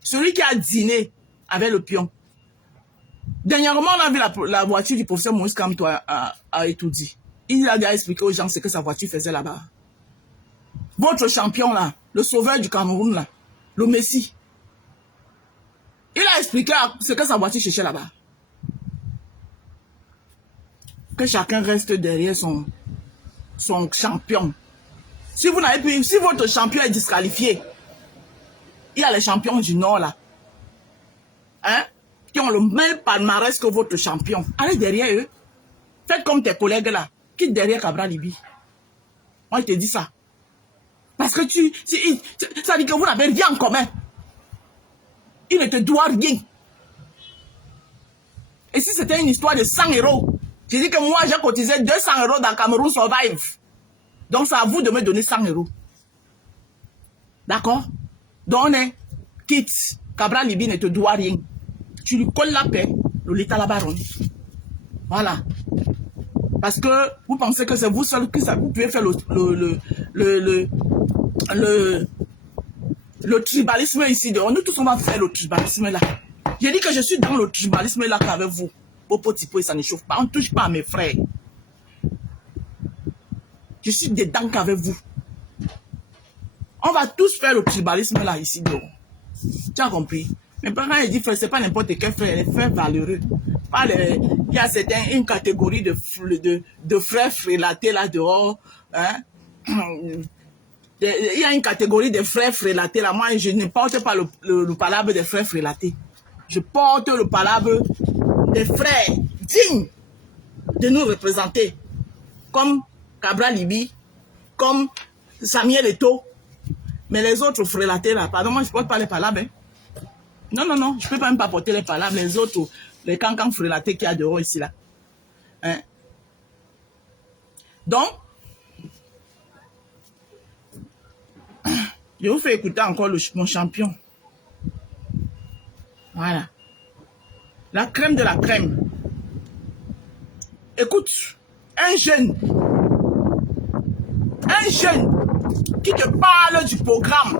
celui qui a dîné avec le pion. Dernièrement, on a vu la voiture du professeur Maurice Kamto a étudié. Il a déjà expliqué aux gens ce que sa voiture faisait là-bas. Votre champion là, le sauveur du Cameroun là, le Messi, il a expliqué ce que sa voiture cherchait là-bas. Que chacun reste derrière son champion. Si vous n'avez plus, si votre champion est disqualifié, il y a les champions du Nord là, hein, qui ont le même palmarès que votre champion. Allez derrière eux. Faites comme tes collègues là, quitte derrière Cabral Libi. Moi je te dis ça. Parce que ça dit que vous n'avez rien en commun. Il ne te doit rien. Et si c'était une histoire de 100 €, je dis que moi j'ai cotisé 200 € dans Cameroun Survive. Donc c'est à vous de me donner 100 €. D'accord? Donc quitte. Cabral Libi ne te doit rien. Tu lui colles la paix, l'État la baronne. Voilà. Parce que vous pensez que c'est vous seul que ça, vous pouvez faire le tribalisme ici dehors. Nous tous on va faire le tribalisme là. J'ai dit que je suis dans le tribalisme là qu'avec vous. Popo Tipo et ça ne chauffe pas. On ne touche pas à mes frères. Je suis dedans qu'avec vous. On va tous faire le tribalisme là ici dehors. Tu as compris? Mais quand il dit frère, c'est pas n'importe quel frère, les frères valeureux. Il y a une catégorie de frères frélatés là dehors. Hein? Il y a une catégorie de frères frélatés là. Moi, je ne porte pas le palabre des frères frélatés. Je porte le palabre des frères dignes de nous représenter. Comme Cabral Libi, comme Samuel Eto'o. Mais les autres frélatés là, pardon, moi je ne porte pas les palabres. Hein. Non, non, non, je ne peux même pas porter les palabres. Les autres, les cancans frélatés qu'il y a dehors ici là. Hein? Donc, je vous fais écouter encore mon champion. Voilà. La crème de la crème. Écoute, un jeune qui te parle du programme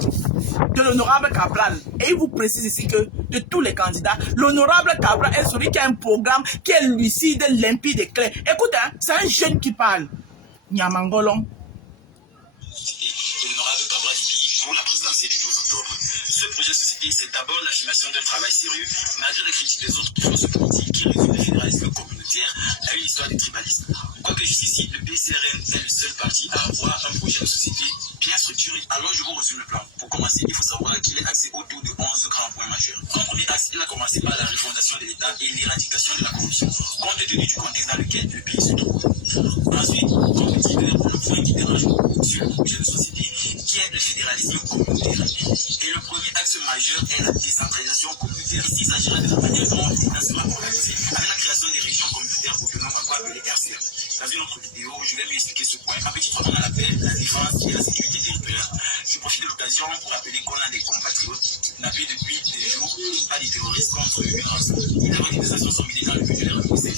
de l'honorable Cabral. Et il vous précise ici que de tous les candidats, l'honorable Cabral est celui qui a un programme qui est lucide, limpide et clair. Écoute, hein, c'est un jeune qui parle. Nyamangolong. L'honorable Cabral pour la présidentielle du 12 octobre. Ce projet de société, c'est d'abord l'affirmation d'un travail sérieux, malgré les critiques des autres forces politiques qui réduisent le fédéralisme communautaire à une histoire de tribalisme. Quoique jusqu'ici, le PCRN est le seul parti à avoir un projet de société bien structuré. Alors je vous résume le plan. Pour commencer, il faut savoir qu'il est axé autour de 11 grands points majeurs. En premier axe, il a commencé par la refondation de l'État et l'éradication de la corruption, compte tenu du contexte dans lequel le pays se trouve. Ensuite, comme dit, le point qui dérange beaucoup sur le projet de société, qui est le fédéralisme communautaire. Et le premier axe majeur est la décentralisation communautaire. Ici, il s'agira de la manière dont on sera organisé avec la création des régions communautaires pour que l'on va appeler RCR. Dans une autre vidéo, je vais lui expliquer ce point. En petit trois, on a la paix, la défense et la sécurité territoriale. Je profite de l'occasion pour rappeler qu'on a des compatriotes n'appuient depuis des jours pas des terroristes contre l'urgence. Une organisation sont menées dans le but de les repousser.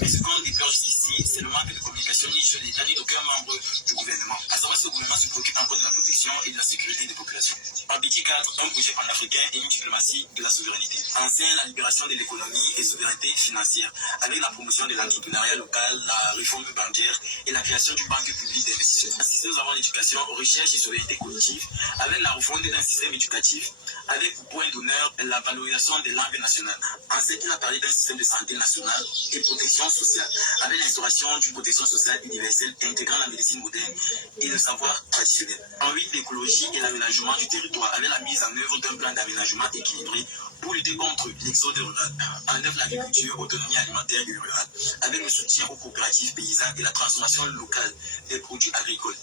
Mais ce qu'on déplore ici, c'est le manque de communication ni de l'État ni d'aucun membre du gouvernement. À savoir, ce gouvernement se préoccupe encore de la protection et de la sécurité des populations. En petit cadre, un projet panafricain et une diplomatie de la souveraineté. Ancien, la libération de l'économie et souveraineté financière, avec la promotion de l'entrepreneuriat local, la réforme bancaire et la création d'une banque publique d'investissement. Assister aux avoirs d'éducation, aux recherches et souveraineté cognitive, avec la refonte d'un système éducatif, avec pour point d'honneur la valorisation des langues nationales. Ensuite, il a parlé d'un système de santé national et protection sociale, avec l'instauration d'une protection sociale universelle intégrant la médecine moderne et le savoir traditionnel. En 8, l'écologie et l'aménagement du territoire, avec la mise en œuvre d'un plan d'aménagement équilibré pour lutter contre l'exode rural. En 9, l'agriculture, autonomie alimentaire et rurale, avec le soutien aux coopératives paysannes et la transformation locale des produits agricoles.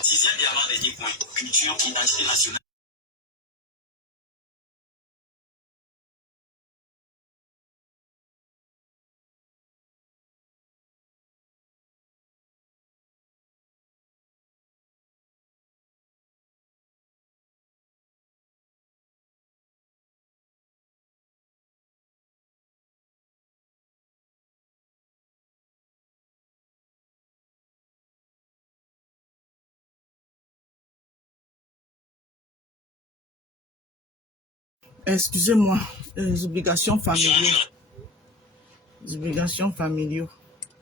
10e et avant-dernier point, culture, identité nationale. Excusez-moi, les obligations familiales. Les obligations familiales.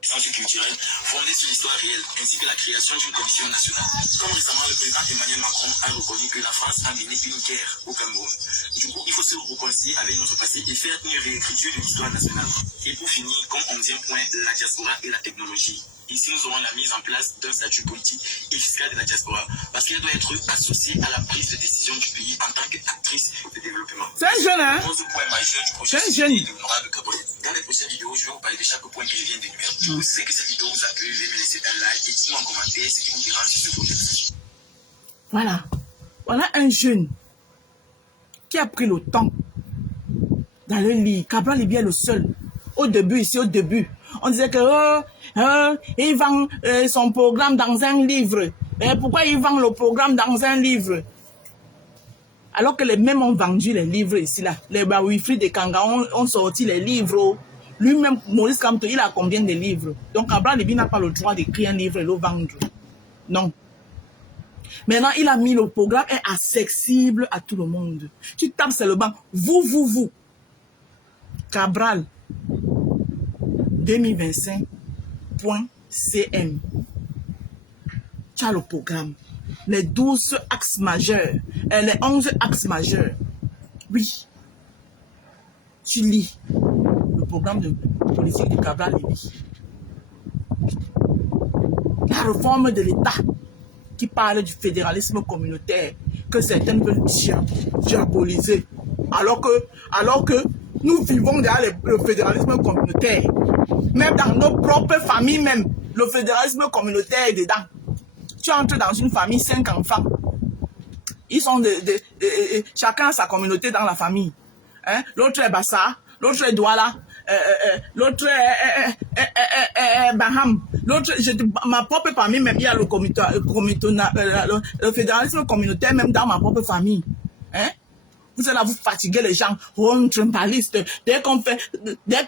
Culturelle fondée sur l'histoire réelle, ainsi que la création d'une commission nationale. Comme récemment, le président Emmanuel Macron a reconnu que la France a mené une guerre au Cameroun. Du coup, il faut se réconcilier avec notre passé et faire une réécriture de l'histoire nationale. Et pour finir, comme 11e point, la diaspora et la technologie. Ici, nous aurons la mise en place d'un statut politique et fiscal de la diaspora, parce qu'elle doit être associée à la prise de décision du pays en tant qu'actrice de développement. C'est un jeune, hein? 11 points majeurs du projet C'est un jeune. de l'honorable Gabriel. Dans les prochaines vidéos, je vais vous parler de chaque point que je viens d'énumérer. Vous savez que cette vidéo vous a plu, veuillez me laisser un like et dites-moi en commentaire ce qui vous dérange sur ce projet. Voilà. Voilà un jeune qui a pris le temps d'aller lire. Cabral est bien le seul. Au début, ici, au début, on disait que il vend son programme dans un livre. Pourquoi il vend le programme dans un livre? Alors que les mêmes ont vendu les livres ici, là. Les Wilfried et Kanga ont sorti les livres. Lui-même, Maurice Kamto, il a combien de livres? Donc, Cabral Libi n'a pas le droit d'écrire un livre et le vendre. Non. Maintenant, il a mis le programme est accessible à tout le monde. Tu tapes seulement vous. Cabral 2025.cm. Tu as le programme. Les 12 axes majeurs. Les 11 axes majeurs. Oui. Tu lis le programme de politique de Cabral Libi. La réforme de l'État qui parle du fédéralisme communautaire que certains veulent diaboliser. Alors que nous vivons derrière le fédéralisme communautaire. Même dans nos propres familles, même, le fédéralisme communautaire est dedans. Tu entres dans une famille, 5 enfants. Ils sont chacun a sa communauté dans la famille. Hein? L'autre est Bassa, l'autre est Douala, l'autre est Baham. L'autre, ma propre famille, même il y a le fédéralisme communautaire, même dans ma propre famille. Hein? Vous êtes là, vous fatiguez les gens, on trumbaliste. Dès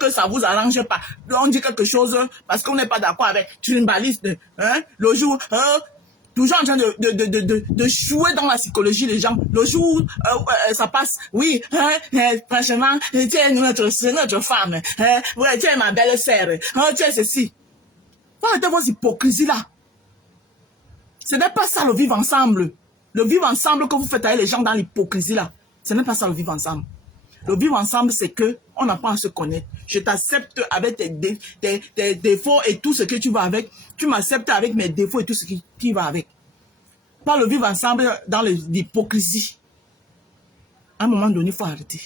que ça vous arrange pas, on dit quelque chose parce qu'on n'est pas d'accord avec trumbaliste. Hein? Le jour, toujours en train de jouer dans la psychologie des gens. Le jour ça passe, oui, franchement, tu es notre femme, ouais, tu es ma belle-sœur, tu es ceci. Vous arrêtez vos hypocrisies là. Ce n'est pas ça le vivre ensemble. Le vivre ensemble que vous faites avec les gens dans l'hypocrisie là. Ce n'est pas ça le vivre ensemble. Le vivre ensemble, c'est que on apprend à se connaître. Je t'accepte avec tes défauts et tout ce que tu vas avec. Tu m'acceptes avec mes défauts et tout ce qui va avec. Pas le vivre ensemble dans l'hypocrisie. À un moment donné, il faut arrêter.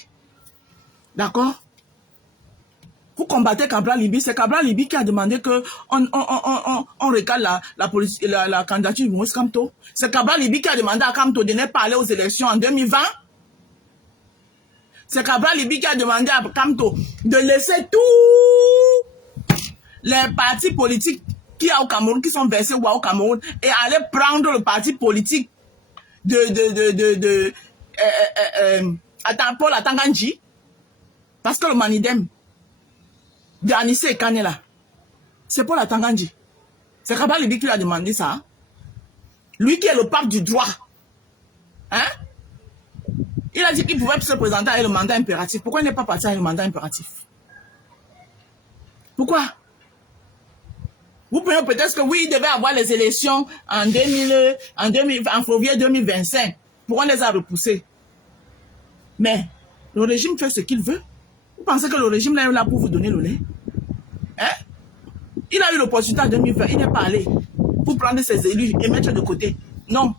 D'accord? Vous combattez Cabral Libi. C'est Cabral Libi qui a demandé que on recale la candidature de Maurice Kamto. C'est Cabral Libi qui a demandé à Kamto de ne pas aller aux élections en 2020. C'est Cabral Libi qui a demandé à Kamto de laisser tous les partis politiques qui sont au Cameroun, qui sont versés au Cameroun, et aller prendre le parti politique Paul Atanganji, parce que le Manidem de Anissé et Kanela, c'est Paul Atanganji. C'est Cabral Libi qui lui a demandé ça. Lui qui est le pape du droit. Hein? Il a dit qu'il pouvait se présenter avec le mandat impératif. Pourquoi il n'est pas parti avec le mandat impératif? Pourquoi? Vous pouvez peut-être que oui, il devait avoir les élections en février 2025. Pourquoi on les a repoussées? Mais le régime fait ce qu'il veut. Vous pensez que le régime là est là pour vous donner le lait? Hein? Il a eu l'opportunité en 2020, il n'est pas allé pour prendre ses élus et mettre de côté. Non.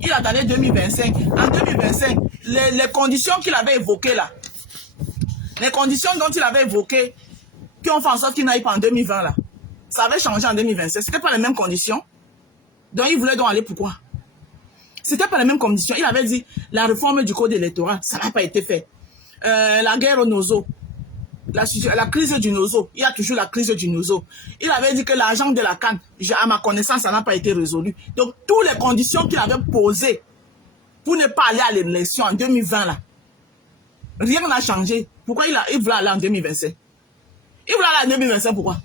Il attendait 2025. En 2025, les conditions qu'il avait évoquées là, les conditions dont il avait évoquées, qui ont fait en sorte qu'il n'aille pas en 2020 là, ça avait changé en 2025. C'était pas les mêmes conditions. Donc il voulait donc aller pourquoi? C'était pas les mêmes conditions. Il avait dit la réforme du code électoral, ça n'a pas été fait. La guerre au Nozo, la crise du Nozo, il y a toujours la crise du Nozo. Il avait dit que l'argent de la CAN, à ma connaissance, ça n'a pas été résolu. Donc toutes les conditions qu'il avait posées pour ne pas aller à l'élection en 2020 là, rien n'a changé. Pourquoi il voulait aller en 2025? Il voulait aller en 2025 pourquoi?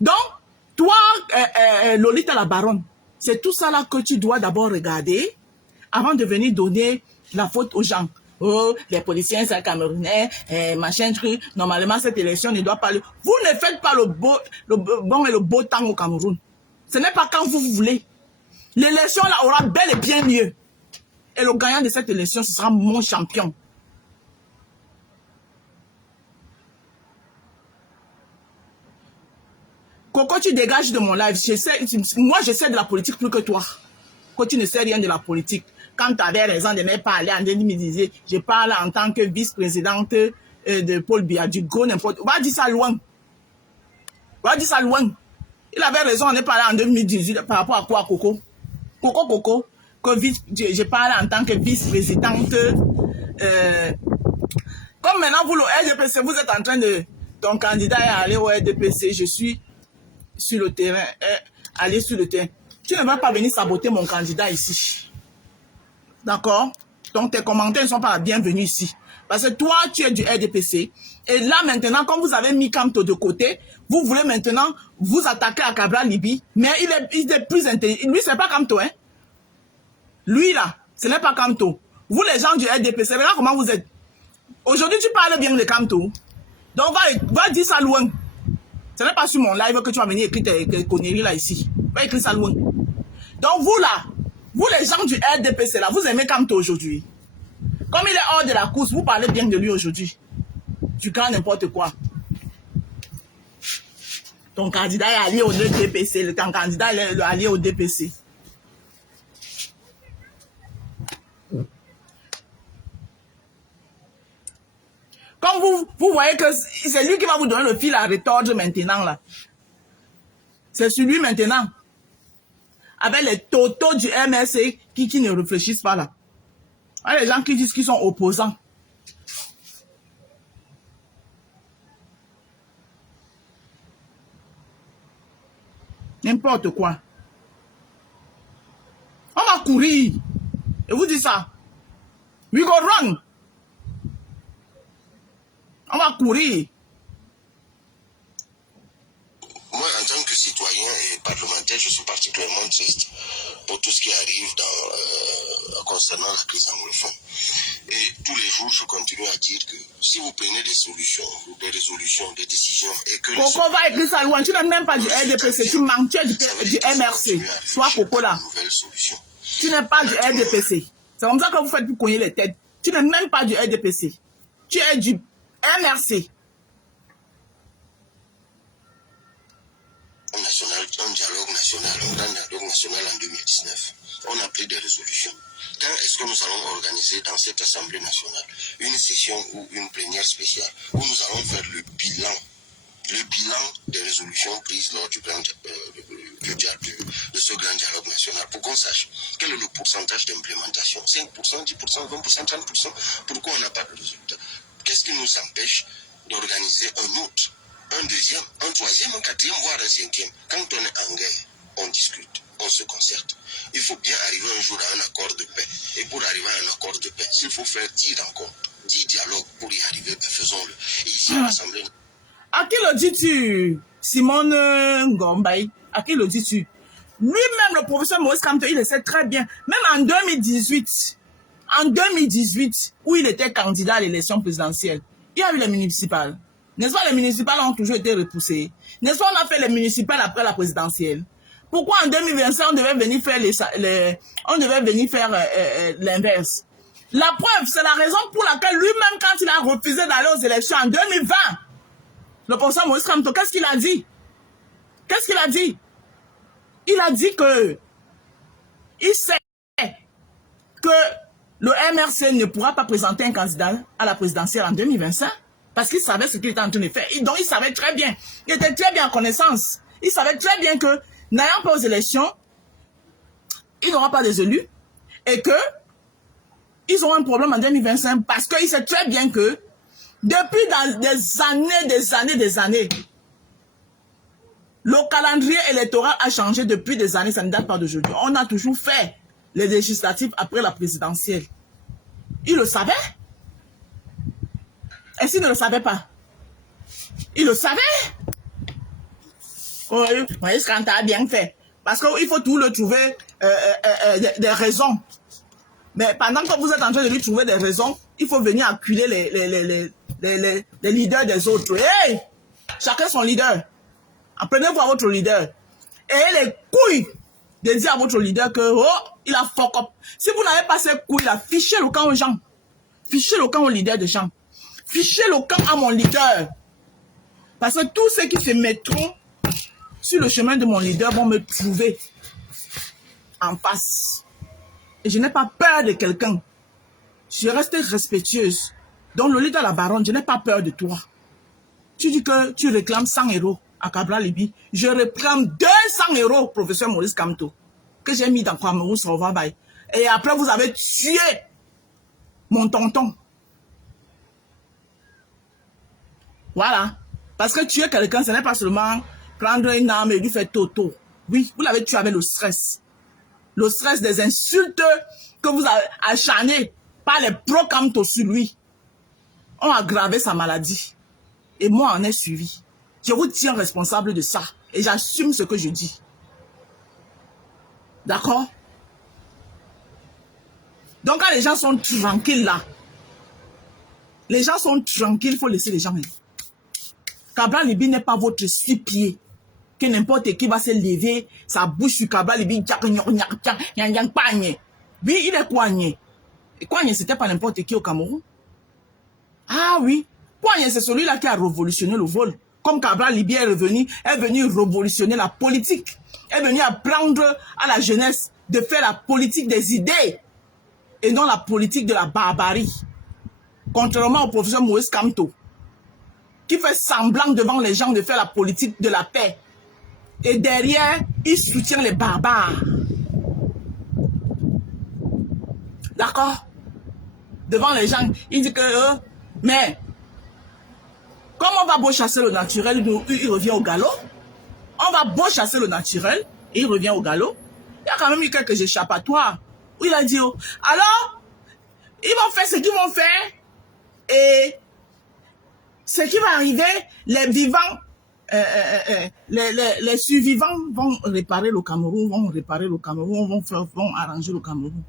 Donc, toi, Lolita la baronne, c'est tout ça là que tu dois d'abord regarder avant de venir donner la faute aux gens. Oh, les policiers, c'est camerounais, machin truc. Normalement, cette élection ne doit pas... Vous ne faites pas le bon et le beau temps au Cameroun. Ce n'est pas quand vous voulez. L'élection là aura bel et bien mieux. Et le gagnant de cette élection, ce sera mon champion. Coco, tu dégages de mon live. Moi, je sais de la politique plus que toi. Quand tu ne sais rien de la politique. Quand tu avais raison de ne pas aller en 2018, je parle en tant que vice-présidente de Paul Biya, du gros n'importe. Va dire ça loin. Va dire ça loin. Il avait raison de ne pas aller en 2018 par rapport à quoi, Coco? Coco, que je parle en tant que vice-présidente. Comme maintenant, vous, le RDPC, vous êtes en train de... Ton candidat est allé au RDPC, je suis sur le terrain, aller sur le terrain. Tu ne vas pas venir saboter mon candidat ici. D'accord? Donc tes commentaires ne sont pas bienvenus ici. Parce que toi, tu es du RDPC. Et là, maintenant, comme vous avez mis Kamto de côté, vous voulez maintenant vous attaquer à Cabral Libi. Mais il est plus intelligent. Lui, c'est pas Kamto, hein? Lui, là, ce n'est pas Kamto. Vous, les gens du RDPC, regarde comment vous êtes. Aujourd'hui, tu parles bien de Kamto. Donc, va dire ça loin. Ce n'est pas sur mon live que tu vas venir écrire tes conneries là ici. Va écrire ça loin. Donc vous là, vous les gens du RDPC là, vous aimez Kamto aujourd'hui. Comme il est hors de la course, vous parlez bien de lui aujourd'hui. Tu crains n'importe quoi. Ton candidat est allié au DPC, ton candidat est allié au DPC. Comme vous voyez que c'est lui qui va vous donner le fil à retordre maintenant là. C'est sur lui maintenant. Avec les totaux du MRC qui ne réfléchissent pas là. Avec les gens qui disent qu'ils sont opposants. N'importe quoi. On va courir. Et vous dites ça. We go run. On va courir. Moi, en tant que citoyen et parlementaire, je suis particulièrement triste pour tout ce qui arrive concernant la crise anglophone. Et tous les jours, je continue à dire que si vous prenez des solutions, des résolutions, des décisions et que... Coco va écrire ça loin. Tu n'es même pas du RDPC, tu manques, tu es du MRC. Toi, Coco là. Tu n'es pas du RDPC. C'est comme ça que vous faites pour cogner les têtes. Tu n'es même pas du RDPC. Tu es du MRC. Un dialogue national, un grand dialogue national en 2019. On a pris des résolutions. Quand est-ce que nous allons organiser dans cette Assemblée nationale une session ou une plénière spéciale où nous allons faire le bilan des résolutions prises lors de ce grand dialogue national pour qu'on sache quel est le pourcentage d'implémentation, 5%, 10%, 20%, 30%, pourquoi on n'a pas de résultat. Qu'est-ce qui nous empêche d'organiser un autre, un deuxième, un troisième, un quatrième, voire un cinquième? Quand on est en guerre, on discute, on se concerte. Il faut bien arriver un jour à un accord de paix. Et pour arriver à un accord de paix, s'il faut faire 10 rencontres, 10 dialogues pour y arriver, ben faisons-le. Et ici, à l'Assemblée... À qui le dis-tu, Simone Ngombay? À qui le dis-tu? Lui-même, le professeur Maurice Kamto, il le sait très bien. Même en 2018, où il était candidat à l'élection présidentielle, il y a eu les municipales. N'est-ce pas, les municipales ont toujours été repoussées. N'est-ce pas, on a fait les municipales après la présidentielle. Pourquoi en 2025, on devait venir faire l'inverse? La preuve, c'est la raison pour laquelle lui-même, quand il a refusé d'aller aux élections en 2020, le professeur Moïse Kamto, qu'est-ce qu'il a dit? Qu'est-ce qu'il a dit? Il a dit que il sait que le MRC ne pourra pas présenter un candidat à la présidentielle en 2025 parce qu'il savait ce qu'il était en train de faire. Donc, il savait très bien. Il était très bien en connaissance. Il savait très bien que, n'ayant pas aux élections, il n'aura pas des élus et que ils ont un problème en 2025 parce qu'il sait très bien que depuis dans des années, le calendrier électoral a changé depuis des années, ça ne date pas d'aujourd'hui. On a toujours fait les législatives après la présidentielle. Il le savait. Et s'il ne le savait pas? Il le savait. Oui, ce qu'on a bien fait. Parce qu'il faut tout le trouver des raisons. Mais pendant que vous êtes en train de lui trouver des raisons, il faut venir acculer les leaders des autres. Hey! Chacun son leader. Apprenez-vous à votre leader. Et les couilles de dire à votre leader que, oh, il a fuck up. Si vous n'avez pas ces couilles là, fichez le camp aux gens. Fichez le camp au leader des gens. Fichez le camp à mon leader. Parce que tous ceux qui se mettront sur le chemin de mon leader vont me trouver en face. Et je n'ai pas peur de quelqu'un. Je reste respectueuse. Donc le leader, la baronne, je n'ai pas peur de toi. Tu dis que tu réclames 100 € à Cabral Libi. Je réclame 200 €, professeur Maurice Kamto, que j'ai mis dans Cameroun sur Vabaye. Et après, vous avez tué mon tonton. Voilà. Parce que tuer quelqu'un, ce n'est pas seulement prendre une arme et lui faire toto. Oui, vous l'avez tué avec le stress. Le stress des insultes que vous avez acharnées par les pro-Kamto sur lui ont aggravé sa maladie. Et moi, en ai suivi. Je vous tiens responsable de ça. Et j'assume ce que je dis. D'accord? Donc, quand les gens sont tranquilles là, les gens sont tranquilles, il faut laisser les gens. Cabral Libi n'est pas votre six-pieds. Que n'importe qui va se lever, sa bouche sur Cabral Libi, oui, il est Kouagné. Et Kouagné, c'était pas n'importe qui au Cameroun. Ah oui, Kouagné, c'est celui-là qui a révolutionné le vol. Comme Cabral Libi est venu révolutionner la politique. Est venu apprendre à la jeunesse de faire la politique des idées et non la politique de la barbarie. Contrairement au professeur Maurice Kamto, qui fait semblant devant les gens de faire la politique de la paix. Et derrière, il soutient les barbares. D'accord? Devant les gens, il dit que... mais, comme on va beau chasser le naturel, il revient au galop. On va beau chasser le naturel, et il revient au galop. Il y a quand même eu quelques échappatoires. Où il a dit, oh, alors, ils vont faire ce qu'ils vont faire. Et ce qui va arriver, les vivants, les survivants vont réparer le Cameroun, vont arranger le Cameroun.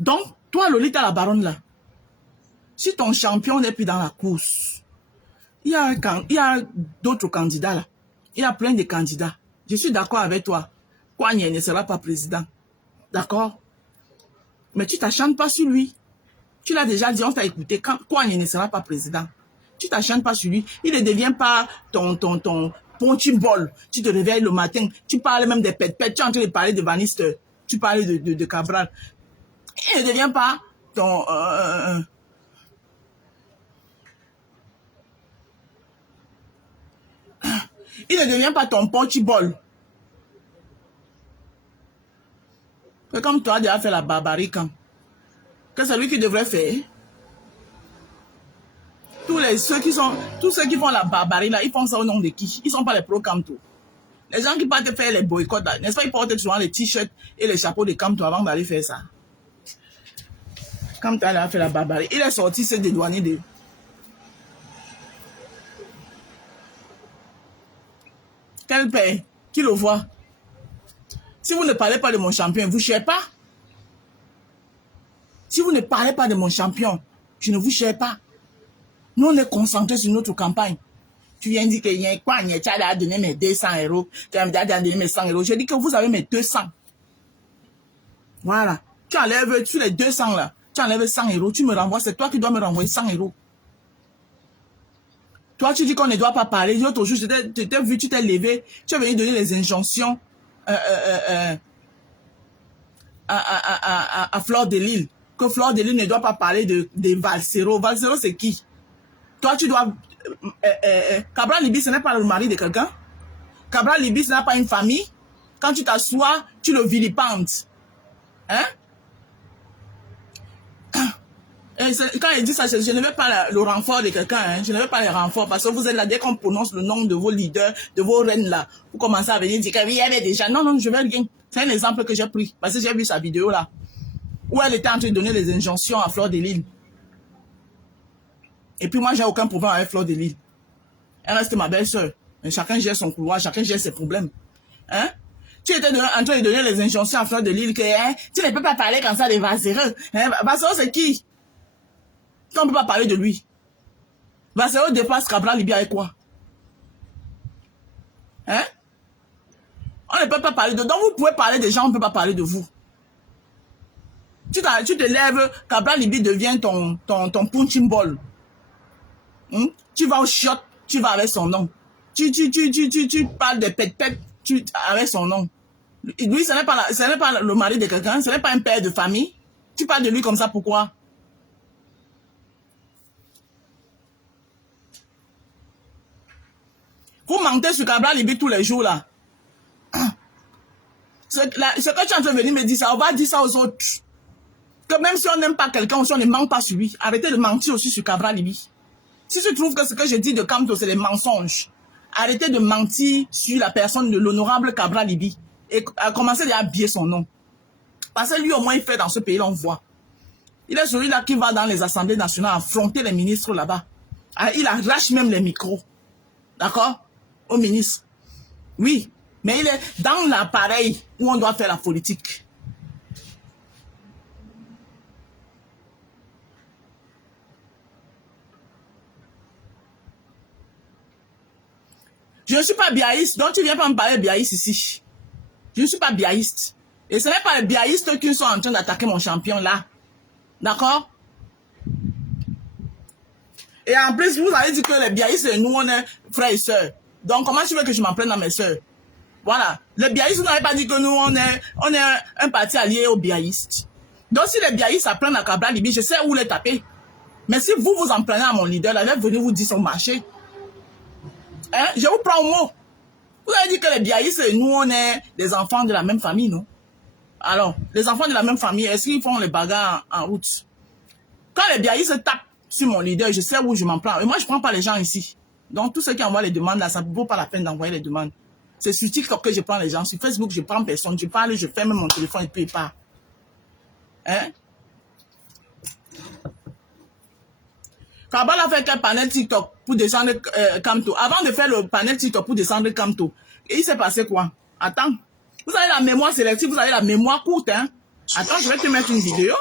Donc, toi, Lolita la baronne là, si ton champion n'est plus dans la course, il y a d'autres candidats là. Il y a plein de candidats. Je suis d'accord avec toi. Kouagné ne sera pas président. D'accord? Mais tu t'acharnes pas sur lui. Tu l'as déjà dit, on t'a écouté. Quand Kouagné ne sera pas président, tu t'acharnes pas sur lui. Il ne devient pas ton ponchibol. Tu te réveilles le matin. Tu parles même des pètes-pètes. Tu es en train de parler de Vanister. Tu parlais de Cabral. Il ne devient pas ton... il ne devient pas ton ponchibol. Comme toi, tu as fait la barbarie quand? Que c'est lui qui devrait faire. Tous ceux qui font la barbarie là, ils font ça au nom de qui? Ils ne sont pas les pro-Kamto. Les gens qui partent faire les boycotts là, n'est-ce pas, ils portent souvent les t-shirts et les chapeaux de Kamto avant d'aller faire ça. Kamto a fait la barbarie. Il est sorti se dédouaner de... Quel père? Qui le voit? Si vous ne parlez pas de mon champion, vous ne cherchez pas. Si vous ne parlez pas de mon champion, je ne vous cherche pas. Nous, on est concentrés sur notre campagne. Tu viens dire qu'il y a quoi? Tu as donné mes 200 €. Tu as donné mes 100 €. Je dis que vous avez mes 200. Voilà. Tu enlèves, sur les 200 là, tu enlèves 100 euros, tu me renvoies, c'est toi qui dois me renvoyer 100 euros. Toi, tu dis qu'on ne doit pas parler. L'autre jour, je t'ai vu, tu t'es levé, tu es venu donner les injonctions à Fleur de Lille. Que Fleur de Lille ne doit pas parler de Valsero. Valsero, c'est qui? Toi, tu dois... Cabral Libi, ce n'est pas le mari de quelqu'un. Cabral Libi, ce n'est pas une famille. Quand tu t'assois, tu le vilipendes. Hein? Quand il dit ça, je ne veux pas le renfort de quelqu'un. Hein? Je ne veux pas le renfort parce que vous êtes là, dès qu'on prononce le nom de vos leaders, de vos reines là, vous commencez à venir dire qu'il y avait déjà. Non, non, je veux rien. C'est un exemple que j'ai pris parce que j'ai vu sa vidéo là où elle était en train de donner les injonctions à Fleur de Lille. Et puis moi, j'ai aucun problème avec Fleur de Lille. Elle reste ma belle-sœur. Mais chacun gère son couloir, chacun gère ses problèmes. Hein? Tu étais en train de donner les injonctions à Fleur de Lille que hein, tu ne peux pas parler comme ça de Valsero. Hein? Valsero, c'est qui? On ne peut pas parler de lui. Valsero dépasse Cabral Libi avec quoi? Hein? On ne peut pas parler de... Donc vous pouvez parler des gens, on ne peut pas parler de vous. Tu te lèves, Cabral Libi devient ton punching ball. Tu vas au shot, tu vas avec son nom. Tu parles de pet-pet avec son nom. Lui, ce n'est pas le mari de quelqu'un, ce n'est pas un père de famille. Tu parles de lui comme ça, pourquoi? Vous mentez sur Cabral Libi tous les jours, là. Ce que tu es en train de venir me dire ça, on va dire ça aux autres. Que même si on n'aime pas quelqu'un ou si on ne ment pas sur lui, arrêtez de mentir aussi sur Cabral Libi. Si tu trouves que ce que je dis de Camto, c'est des mensonges, arrêtez de mentir sur la personne de l'honorable Cabral Libi et commencez à habiller son nom. Parce que lui, au moins, il fait dans ce pays, on voit. Il est celui-là qui va dans les assemblées nationales affronter les ministres là-bas. Il arrache même les micros. D'accord? Aux ministres. Oui. Mais il est dans l'appareil où on doit faire la politique. Je ne suis pas biaïste, donc tu ne viens pas me parler de biaïste ici. Je ne suis pas biaïste. Et ce n'est pas les biaïstes qui sont en train d'attaquer mon champion là. D'accord? Et en plus, vous avez dit que les biaïstes, nous, on est frères et sœurs. Donc, comment tu veux que je m'en prenne dans mes sœurs? Voilà. Les biaïstes, vous n'avez pas dit que nous, on est un parti allié aux biaïstes. Donc, si les biaïstes apprennent à Cabral Libi, je sais où les taper. Mais si vous vous en prenez à mon leader, là, venez vous dire son marché. Hein? Je vous prends au mot. Vous avez dit que les biaïstes, nous, on est des enfants de la même famille, non? Alors, les enfants de la même famille, est-ce qu'ils font les bagarres en route? Quand les biaïstes tapent sur mon leader, je sais où je m'en prends. Et moi, je ne prends pas les gens ici. Donc, tous ceux qui envoient les demandes, là, ça ne vaut pas la peine d'envoyer les demandes. C'est sur TikTok que je prends les gens. Sur Facebook, je prends personne. Je parle, je ferme mon téléphone et puis il part. Hein? Cabral a fait quel panel TikTok pour descendre Camto? Avant de faire le panel TikTok pour descendre Camto, il s'est passé quoi? Attends. Vous avez la mémoire sélective, vous avez la mémoire courte, hein? Attends, je vais te mettre une vidéo.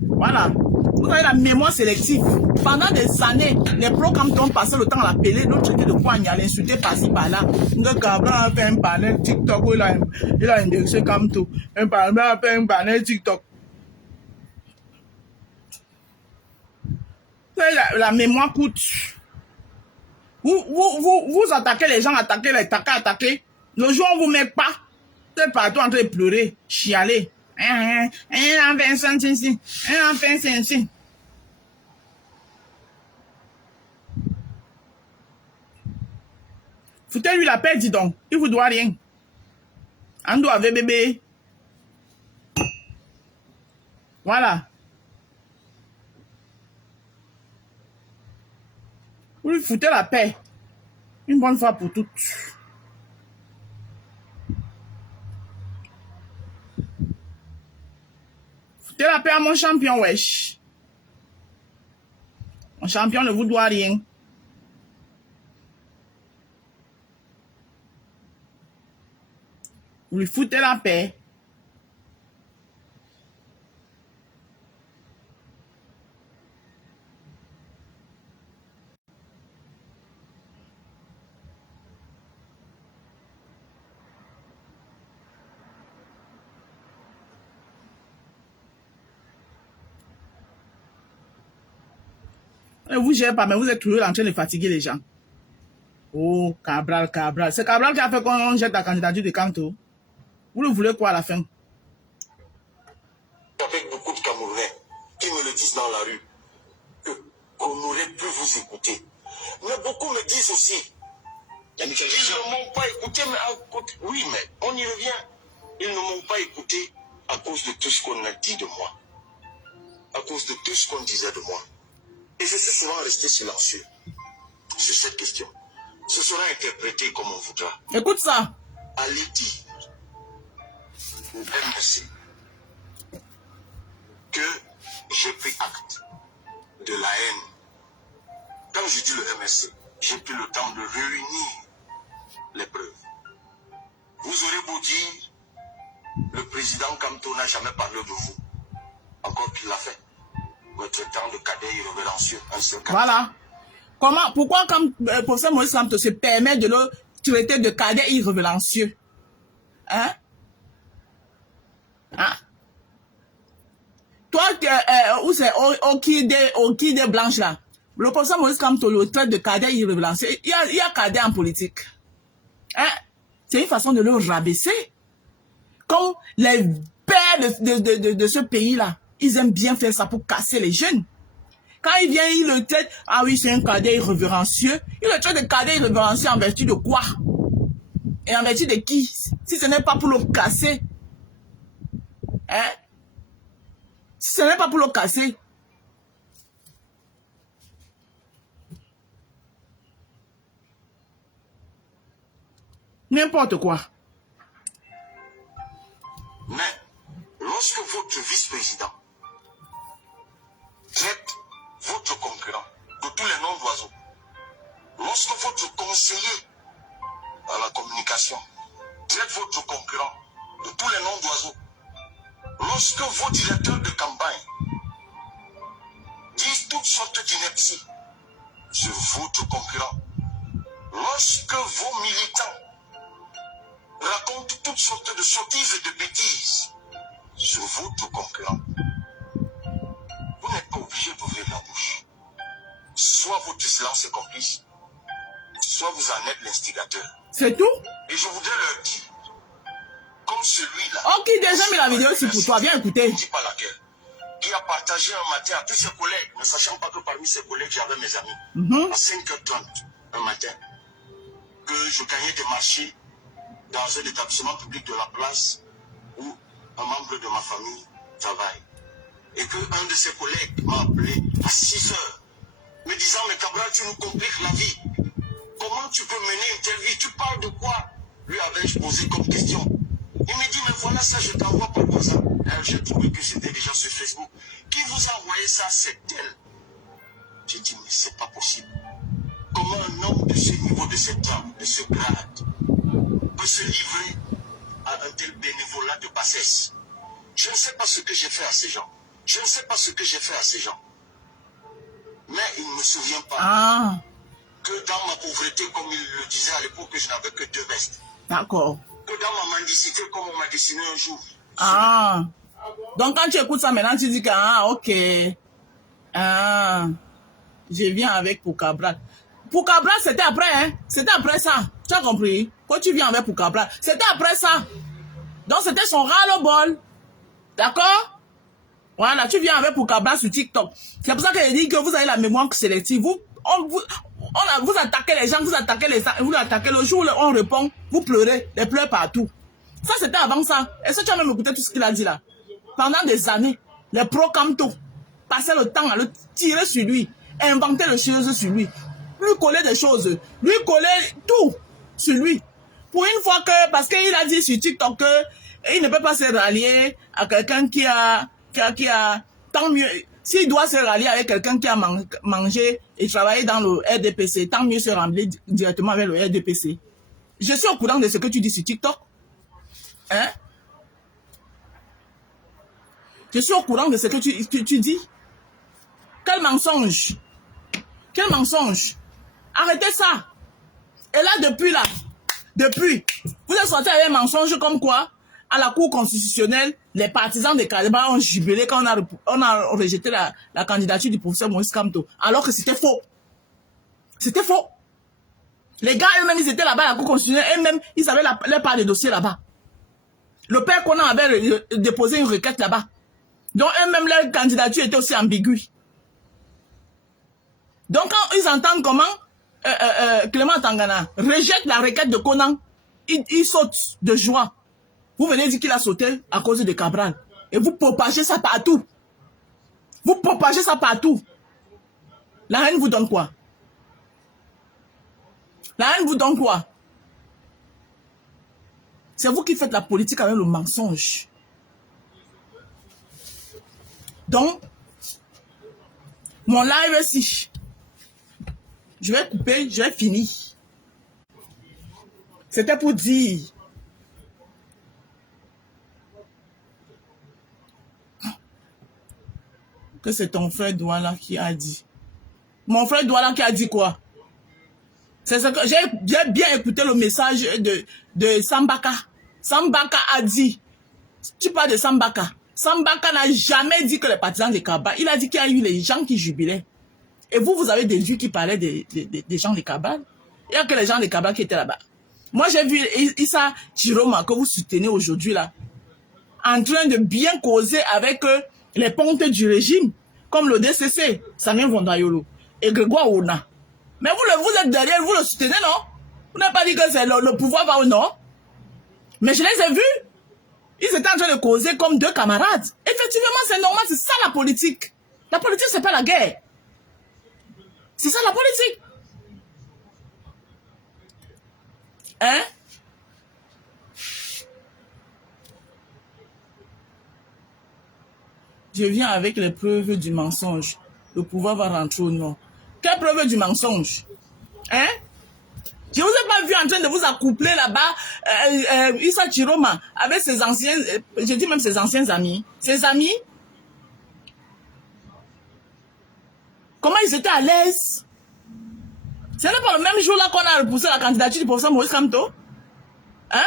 Voilà. Vous avez la mémoire sélective. Pendant des années, les pro-Camto ont passé le temps à l'appeler, l'autre était de poigne, à l'insulter par-ci, par-là. Donc, Cabral a fait un panel TikTok où il a indexé Camto. Cabral a fait un panel TikTok. La mémoire courte. Vous attaquez les gens, attaquez. Le jour où on vous met pas, vous êtes partout en train de pleurer, chialer. Foutez-lui la paix, dis donc. Il vous doit rien. Ando avec bébé. Voilà. Vous lui foutez la paix. Une bonne fois pour toutes. Foutez la paix à mon champion, wesh. Mon champion ne vous doit rien. Vous lui foutez la paix. Ne vous gérez pas, mais vous êtes toujours en train de fatiguer les gens. Oh, Cabral, Cabral. C'est Cabral qui a fait qu'on jette la candidature de Kanto. Vous le voulez quoi à la fin? Avec beaucoup de Camerounais qui me le disent dans la rue, qu'on aurait pu vous écouter. Mais beaucoup me disent aussi, ils ne m'ont pas écouté, oui, mais on y revient. Ils ne m'ont pas écouté à cause de tout ce qu'on a dit de moi. À cause de tout ce qu'on disait de moi. Et je suis souvent resté silencieux sur cette question. Ce sera interprété comme on voudra. Écoute ça. Allez dire au MRC que j'ai pris acte de la haine. Quand je dis le MRC, j'ai pris le temps de réunir les preuves. Vous aurez beau dire, le président Kamto n'a jamais parlé de vous. Encore qu'il l'a fait. Votre temps de cadet irrévérencieux. Voilà. Comment, pourquoi comme professeur Maurice Kamto se permet de le traiter de cadet irrévérencieux? Hein? Hein? Toi, où c'est Okide Blanche là? Le professeur Maurice Kamto le traite de cadet irrévérencieux. Il y a cadet en politique. Hein? C'est une façon de le rabaisser. Comme les pères de ce pays-là, ils aiment bien faire ça pour casser les jeunes. Quand il vient, il le traite, ah oui, c'est un cadet irrévérencieux. Il le traite de cadet irrévérencieux en vertu de quoi? Et en vertu de qui? Si ce n'est pas pour le casser. Hein? Si ce n'est pas pour le casser. N'importe quoi. Mais, lorsque votre vice-président traite votre concurrent de tous les noms d'oiseaux, lorsque votre conseiller à la communication traite votre concurrent de tous les noms d'oiseaux, lorsque vos directeurs de campagne disent toutes sortes d'inepties sur votre concurrent, lorsque vos militants racontent toutes sortes de sottises et de bêtises sur votre concurrent, vous n'êtes pas obligé d'ouvrir la bouche. Soit votre silence est complice, soit vous en êtes l'instigateur. C'est tout? Et je voudrais leur dire, comme celui-là... Ok, déjà mis la vidéo, c'est pour toi, viens écouter. Je ne dis pas laquelle. Qui a partagé un matin à tous ses collègues, ne sachant pas que parmi ses collègues, j'avais mes amis. À 5h30 un matin, que je gagnais des marchés dans un établissement public de la place où un membre de ma famille travaille. Et qu'un de ses collègues m'a appelé à 6h, me disant, mais Cabral, tu nous compliques la vie. Comment tu peux mener une telle vie? Tu parles de quoi? Lui avais-je posé comme question. Il me dit, mais voilà ça, je t'envoie par WhatsApp. J'ai trouvé que c'était déjà sur Facebook. Qui vous a envoyé ça? C'est elle. J'ai dit, mais c'est pas possible. Comment un homme de ce niveau, de cet âme, de ce grade, peut se livrer à un tel bénévolat de bassesse? Je ne sais pas ce que j'ai fait à ces gens. Je ne sais pas ce que j'ai fait à ces gens. Mais il ne me souvient pas que dans ma pauvreté, comme il le disait à l'époque, que je n'avais que 2 vestes. D'accord. Que dans ma mendicité, comme on m'a dessiné un jour. Donc quand tu écoutes ça maintenant, tu dis que, ok. Je viens avec pour Cabral. Pour Cabral, c'était après, hein. C'était après ça. Tu as compris? Quand tu viens avec pour Cabral, c'était après ça. Donc c'était son ras-le-bol. D'accord? Voilà, tu viens avec pour Cabral sur TikTok. C'est pour ça que je dis que vous avez la mémoire sélective. Vous attaquez les gens, vous attaquez le jour où on répond, vous pleurez, les pleurs partout. Ça, c'était avant ça. Est-ce que tu as même écouté tout ce qu'il a dit là? Pendant des années, les pro-Kamto passaient le temps à le tirer sur lui, inventer les choses sur lui, lui coller des choses, lui coller tout sur lui. Pour une fois que, parce qu'il a dit sur TikTok qu'il ne peut pas se rallier à quelqu'un qui a, tant mieux, s'il doit se rallier avec quelqu'un qui a mangé et travaillé dans le RDPC, tant mieux se rallier directement avec le RDPC. Je suis au courant de ce que tu dis sur TikTok. Hein? Je suis au courant de ce que tu dis. Quel mensonge! Quel mensonge! Arrêtez ça! Et là, depuis, vous êtes sorti avec un mensonge comme quoi à la Cour constitutionnelle, les partisans de Kabila ont jubilé quand on a rejeté la candidature du professeur Moïse Kamto, alors que c'était faux. C'était faux. Les gars eux-mêmes, ils étaient là-bas à la Cour constitutionnelle, eux-mêmes, ils avaient leur part de dossier là-bas. Le père Conan avait déposé une requête là-bas. Donc eux-mêmes, leur candidature était aussi ambiguë. Donc quand ils entendent comment Clément Tangana rejette la requête de Conan, il saute de joie. Vous venez dire qu'il a sauté à cause de Cabral. Et vous propagez ça partout. Vous propagez ça partout. La haine vous donne quoi? La haine vous donne quoi? C'est vous qui faites la politique avec le mensonge. Donc, mon live ici, je vais couper, je vais finir. C'était pour dire que c'est ton frère Douala qui a dit. Mon frère Douala qui a dit quoi? C'est ce que j'ai bien écouté le message de Sambaka. Sambaka a dit, tu parles de Sambaka. Sambaka n'a jamais dit que les partisans de Kabal, il a dit qu'il y a eu les gens qui jubilaient. Et vous avez déduit qu'il parlait des gens de Kabal. Il n'y a que les gens de Kabal qui étaient là-bas. Moi, j'ai vu Issa Chiroma, que vous soutenez aujourd'hui là, en train de bien causer avec les pontes du régime, comme le DCC, Samuel Vondayolo, et Grégoire Ona. Mais vous êtes derrière, vous le soutenez, non? Vous n'avez pas dit que c'est le pouvoir va ou non? Mais je les ai vus. Ils étaient en train de causer comme deux camarades. Effectivement, c'est normal, c'est ça la politique. La politique, c'est pas la guerre. C'est ça la politique. Hein? Je viens avec les preuves du mensonge. Le pouvoir va rentrer au nord. Quelle preuve du mensonge? Hein? Je ne vous ai pas vu en train de vous accoupler là-bas, Issa Chiroma, avec ses anciens, je dis même ses anciens amis. Ses amis? Comment ils étaient à l'aise? Ce n'est pas le même jour là qu'on a repoussé la candidature du professeur Moïse Kamto? Hein?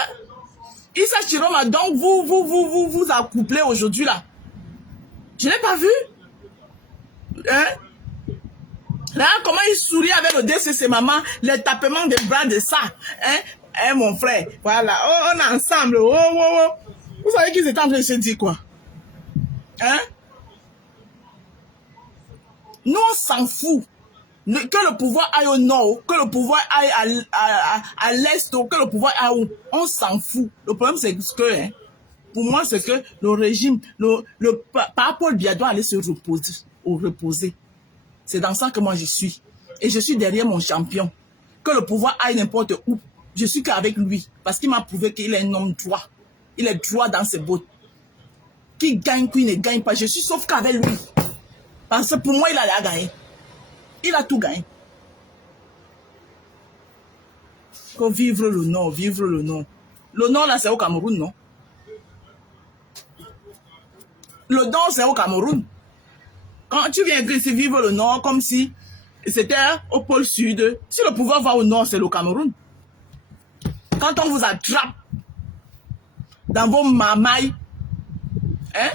Issa Chiroma, donc vous accouplez aujourd'hui là. Je ne l'ai pas vu. Hein? Là, comment il sourit avec le DCC maman, les tapements des bras de ça. Hein? Hein, mon frère. Voilà. Oh, on est ensemble. Oh, oh, oh. Vous savez qu'ils étaient en train de se dire quoi? Hein? Nous, on s'en fout. Que le pouvoir aille au nord, que le pouvoir aille à l'est, que le pouvoir aille où. On s'en fout. Le problème, c'est que, hein, pour moi, c'est que le régime, par Paul Biya doit aller se reposer. C'est dans ça que moi je suis. Et je suis derrière mon champion. Que le pouvoir aille n'importe où. Je suis qu'avec lui. Parce qu'il m'a prouvé qu'il est un homme droit. Il est droit dans ses bottes. Qui gagne, qui ne gagne pas. Je suis sauf qu'avec lui. Parce que pour moi, il a gagné. Il a tout gagné. Faut vivre le Nord, vivre le Nord. Le Nord, là, c'est au Cameroun, non? Le Nord, c'est au Cameroun. Quand tu viens ici vivre le Nord comme si c'était au pôle Sud, si le pouvoir va au Nord, c'est le Cameroun. Quand on vous attrape dans vos mamailles, hein,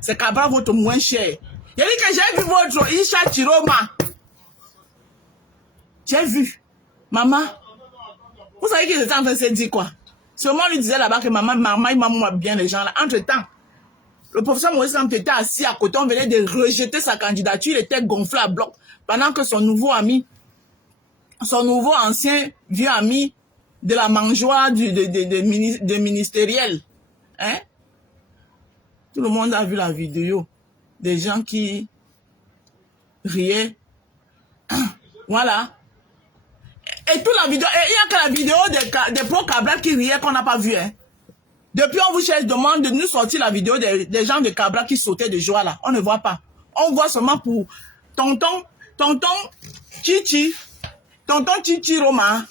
c'est Cabral votre moins cher. Il dit que j'ai vu votre Issa Chiroma. J'ai vu. Maman, vous savez qu'ils étaient en train de se dire quoi? Seulement lui disait là-bas que maman il m'a bien les gens là. Entre-temps, le professeur Moïse Kamto était assis à côté, on venait de rejeter sa candidature, il était gonflé à bloc. Pendant que son nouveau ami, son nouveau ancien vieux ami de la mangeoire de ministériel, hein? Tout le monde a vu la vidéo des gens qui riaient. Voilà. Et toute la vidéo, il n'y a que la vidéo des pro-Cabral qui riaient qu'on n'a pas vu, hein? Depuis, on vous cherche, demande de nous sortir la vidéo des gens de Cabral qui sautaient de joie là. On ne voit pas. On voit seulement pour tonton Chichi Roma,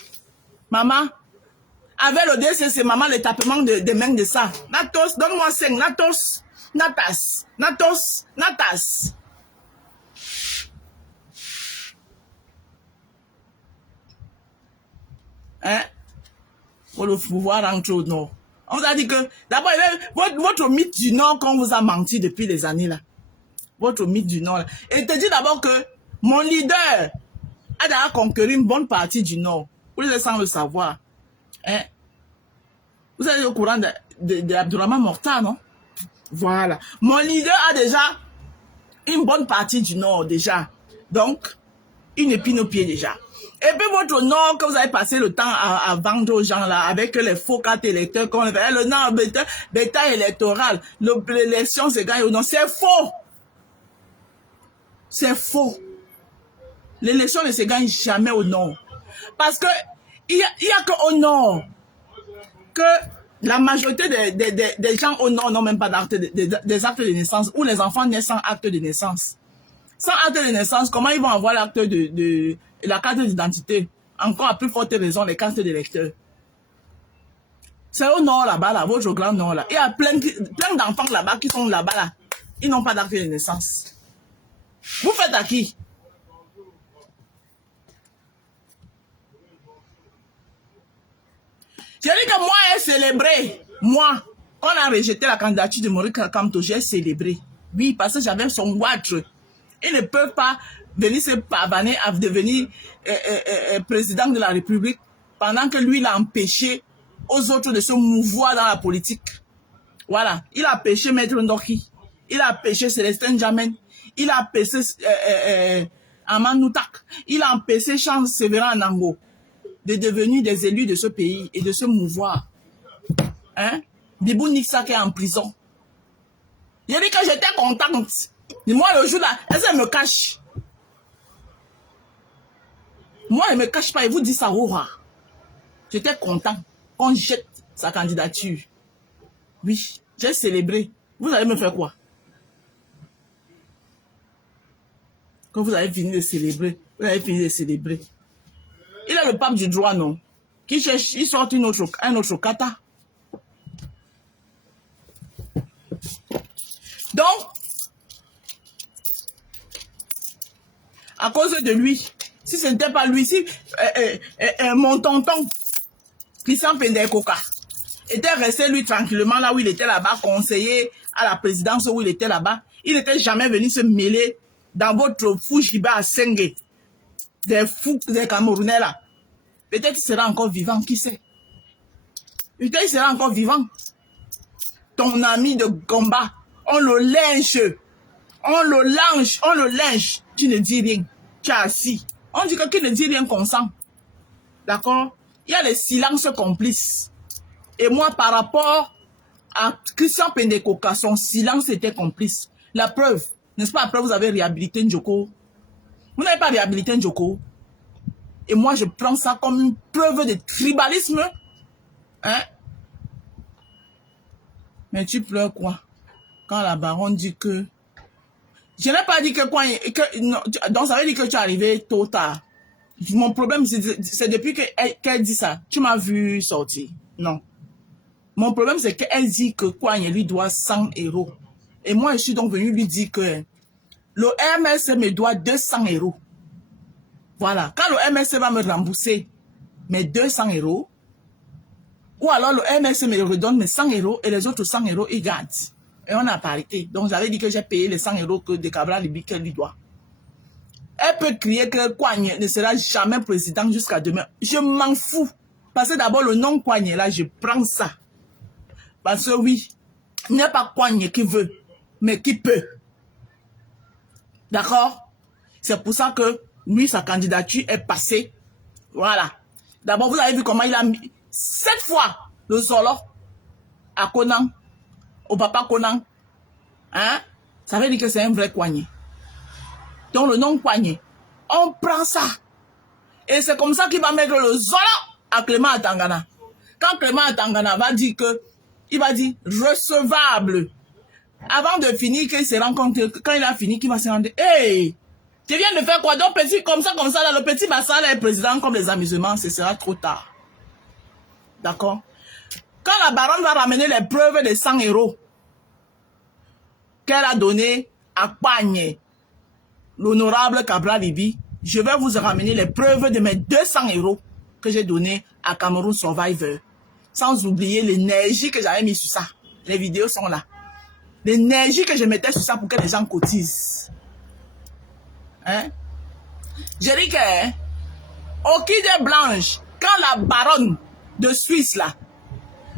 maman, avec le DCC, maman, le tapement des mains de ça. Natos, donne-moi 5, Natas. Hein? Pour le pouvoir rentrer au nord. On vous a dit que, d'abord, votre mythe du Nord qu'on vous a menti depuis des années là. Votre mythe du Nord là. Et te dit d'abord que mon leader a déjà conquéri une bonne partie du Nord. Vous êtes sans le savoir. Hein? Vous êtes au courant de Abdourahmane Morta, non? Voilà. Mon leader a déjà une bonne partie du Nord déjà. Donc, une épine au pied déjà. Et puis votre Nord que vous avez passé le temps à vendre aux gens là, avec les faux cartes électeurs qu'on fait, le Nord bêta électoral, l'élection se gagne au Nord, c'est faux. C'est faux. L'élection ne se gagne jamais au Nord. Parce que il y a qu'au Nord que la majorité des gens au Nord n'ont même pas d'acte des actes de naissance, ou les enfants naissent sans acte de naissance. Sans acte de naissance, comment ils vont avoir l'acte la carte d'identité? Encore à plus forte raison, les cartes d'électeurs. C'est au Nord là-bas, là, votre grand Nord là. Il y a plein d'enfants là-bas qui sont là-bas là. Ils n'ont pas d'acte de naissance. Vous faites à qui? J'ai dit que moi, j'ai célébré. Moi, quand on a rejeté la candidature de Maurice Kamto, j'ai célébré. Oui, parce que j'avais son watch. Ils ne peuvent pas venir se pavaner à devenir président de la République pendant que lui, il a empêché aux autres de se mouvoir dans la politique. Voilà. Il a empêché Maître Ndoki. Il a empêché Célestin Jamen. Il a empêché Aman Noutak. Il a empêché Charles Sévérin Nango de devenir des élus de ce pays et de se mouvoir. Hein? Bibou Nixak est en prison. J'ai dit que j'étais contente. Et moi, le jour là, elle me cache. Moi, elle ne me cache pas. Et vous dites ça, Aura. J'étais content qu'on jette sa candidature. Oui, j'ai célébré. Vous allez me faire quoi? Quand vous avez fini de célébrer, vous avez fini de célébrer. Il est le pape du droit, non? Qui cherche, il sort un autre kata. Donc, à cause de lui, si ce n'était pas lui, si mon tonton, Christian Pendekoka, était resté lui tranquillement là où il était là-bas, conseiller à la présidence où il était là-bas, il n'était jamais venu se mêler dans votre Foujiba à Sengue, des fous, des Camerounais là. Peut-être qu'il sera encore vivant, qui sait? Peut-être qu'il sera encore vivant. Ton ami de combat, on le lynche. On le lynche. Tu ne dis rien. Tu es assis. On dit que qui ne dit rien consent. D'accord? Il y a les silences complices. Et moi, par rapport à Christian Pendekoka, son silence était complice. La preuve, n'est-ce pas, après vous avez réhabilité Njoko. Vous n'avez pas réhabilité Njoko. Et moi, je prends ça comme une preuve de tribalisme. Hein? Mais tu pleures quoi? Quand la baronne dit que... Je n'ai pas dit que quoi... non, donc ça veut dire que tu es arrivé tôt tard. Mon problème, c'est depuis qu'elle dit ça. Tu m'as vu sortir. Non. Mon problème, c'est qu'elle dit que Kouagne lui doit 100 €. Et moi, je suis donc venu lui dire que le MSC me doit 200 €. Voilà. Quand le MSC va me rembourser mes 200 €, ou alors le MSC me redonne mes 100 € et les autres 100 €, ils gardent. Et on a parité. Donc, j'avais dit que j'ai payé les 100 € que de Cabral Libi qu'elle lui doit. Elle peut crier que Kouagne ne sera jamais président jusqu'à demain. Je m'en fous. Parce que d'abord, le nom Kouagne, là, je prends ça. Parce que oui, il n'y a pas Kouagne qui veut, mais qui peut. D'accord? C'est pour ça que, lui, sa candidature est passée. Voilà. D'abord, vous avez vu comment il a mis 7 fois le solo à Conan, au papa Conan. Hein? Ça veut dire que c'est un vrai Kouagne. Donc, le nom Kouagne, on prend ça. Et c'est comme ça qu'il va mettre le solo à Clément Atangana. Quand Clément Atangana va dire que, il va dire recevable. Avant de finir, qu'il se rend compte, quand il a fini, qu'il va se rendre, hey, tu viens de faire quoi? Donc, petit, comme ça, là, le petit Massala est président comme les amusements, ce sera trop tard. D'accord? Quand la baronne va ramener les preuves de 100 € qu'elle a donné à Kouagne, l'honorable Cabral Libi, je vais vous ramener les preuves de mes 200 € que j'ai donné à Cameroun Survivor. Sans oublier l'énergie que j'avais mis sur ça. Les vidéos sont là. L'énergie que je mettais sur ça pour que les gens cotisent. Hein? J'ai dit que, Orchidée Blanche, quand la baronne de Suisse, là,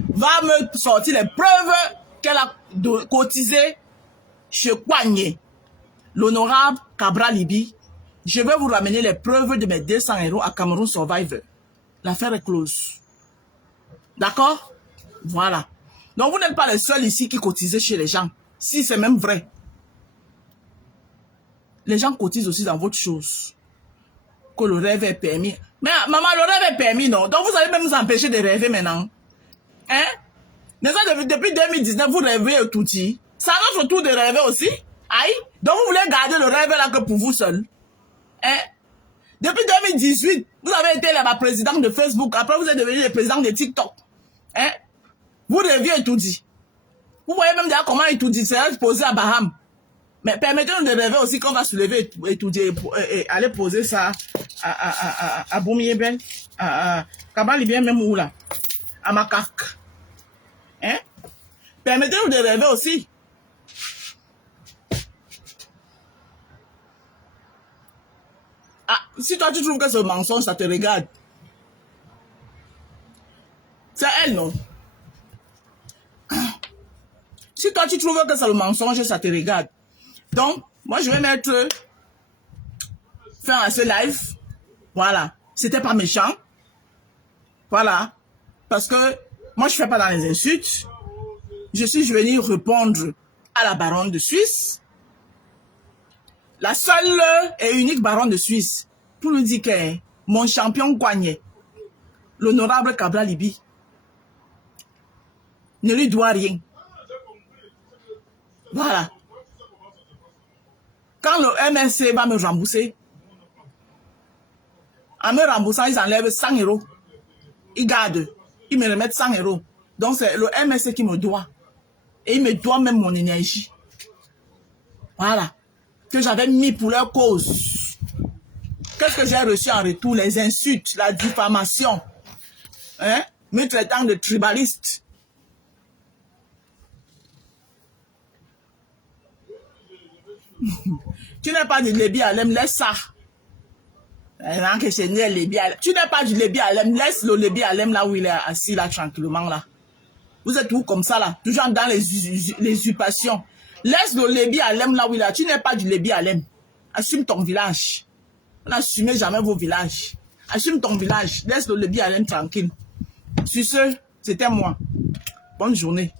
va me sortir les preuves qu'elle a cotisé chez Kouagné, l'honorable Cabral Libi, je vais vous ramener les preuves de mes 200 € à Cameroun Survivor. L'affaire est close. D'accord? Voilà. Donc, vous n'êtes pas les seuls ici qui cotisent chez les gens. Si c'est même vrai. Les gens cotisent aussi dans votre chose. Que le rêve est permis. Mais maman, le rêve est permis, non? Donc, vous allez même nous empêcher de rêver maintenant. Hein? Depuis 2019, vous rêvez tout dit. C'est à notre tour de rêver aussi. Aïe. Donc, vous voulez garder le rêve là que pour vous seul. Hein? Depuis 2018, vous avez été la présidente de Facebook. Après, vous êtes devenu le président de TikTok. Hein? Vous rêviez tout dit. Vous voyez même déjà comment tout dit. C'est posé à Baham. Mais permettez-nous de rêver aussi qu'on va se lever et tout dire et aller poser ça à Boumiébel, à Kabalibien même où là, à Macaque. Hein? Permettez-nous de rêver aussi. Ah, si toi tu trouves que ce mensonge, ça te regarde. C'est elle, non? Si toi tu trouves que c'est le mensonge, ça te regarde. Donc, moi je vais mettre fin à ce live. Voilà. C'était pas méchant. Voilà. Parce que moi je fais pas dans les insultes. Je suis venu répondre à la baronne de Suisse. La seule et unique baronne de Suisse. Pour lui dire que mon champion Kouagné, l'honorable Cabral Libi, ne lui doit rien. Voilà. Quand le MSC va me rembourser, en me remboursant, ils enlèvent 100 €. Ils gardent. Ils me remettent 100 €. Donc, c'est le MSC qui me doit. Et il me doit même mon énergie. Voilà. Que j'avais mis pour leur cause. Qu'est-ce que j'ai reçu en retour? Les insultes, la diffamation. Hein? Me traitant de tribaliste. Tu n'es pas du Lébi Alem, laisse ça. Tu n'es pas du Lébi Alem, laisse le Lébi Alem là où il est assis là tranquillement là. Vous êtes où comme ça là, toujours dans les usurpations. Laisse le Lébi Alem là où il est. Tu n'es pas du Lébi Alem. Assume ton village. N'assumez jamais vos villages. Assume ton village. Laisse le Lébi Alem tranquille. Sur ce, c'était moi. Bonne journée.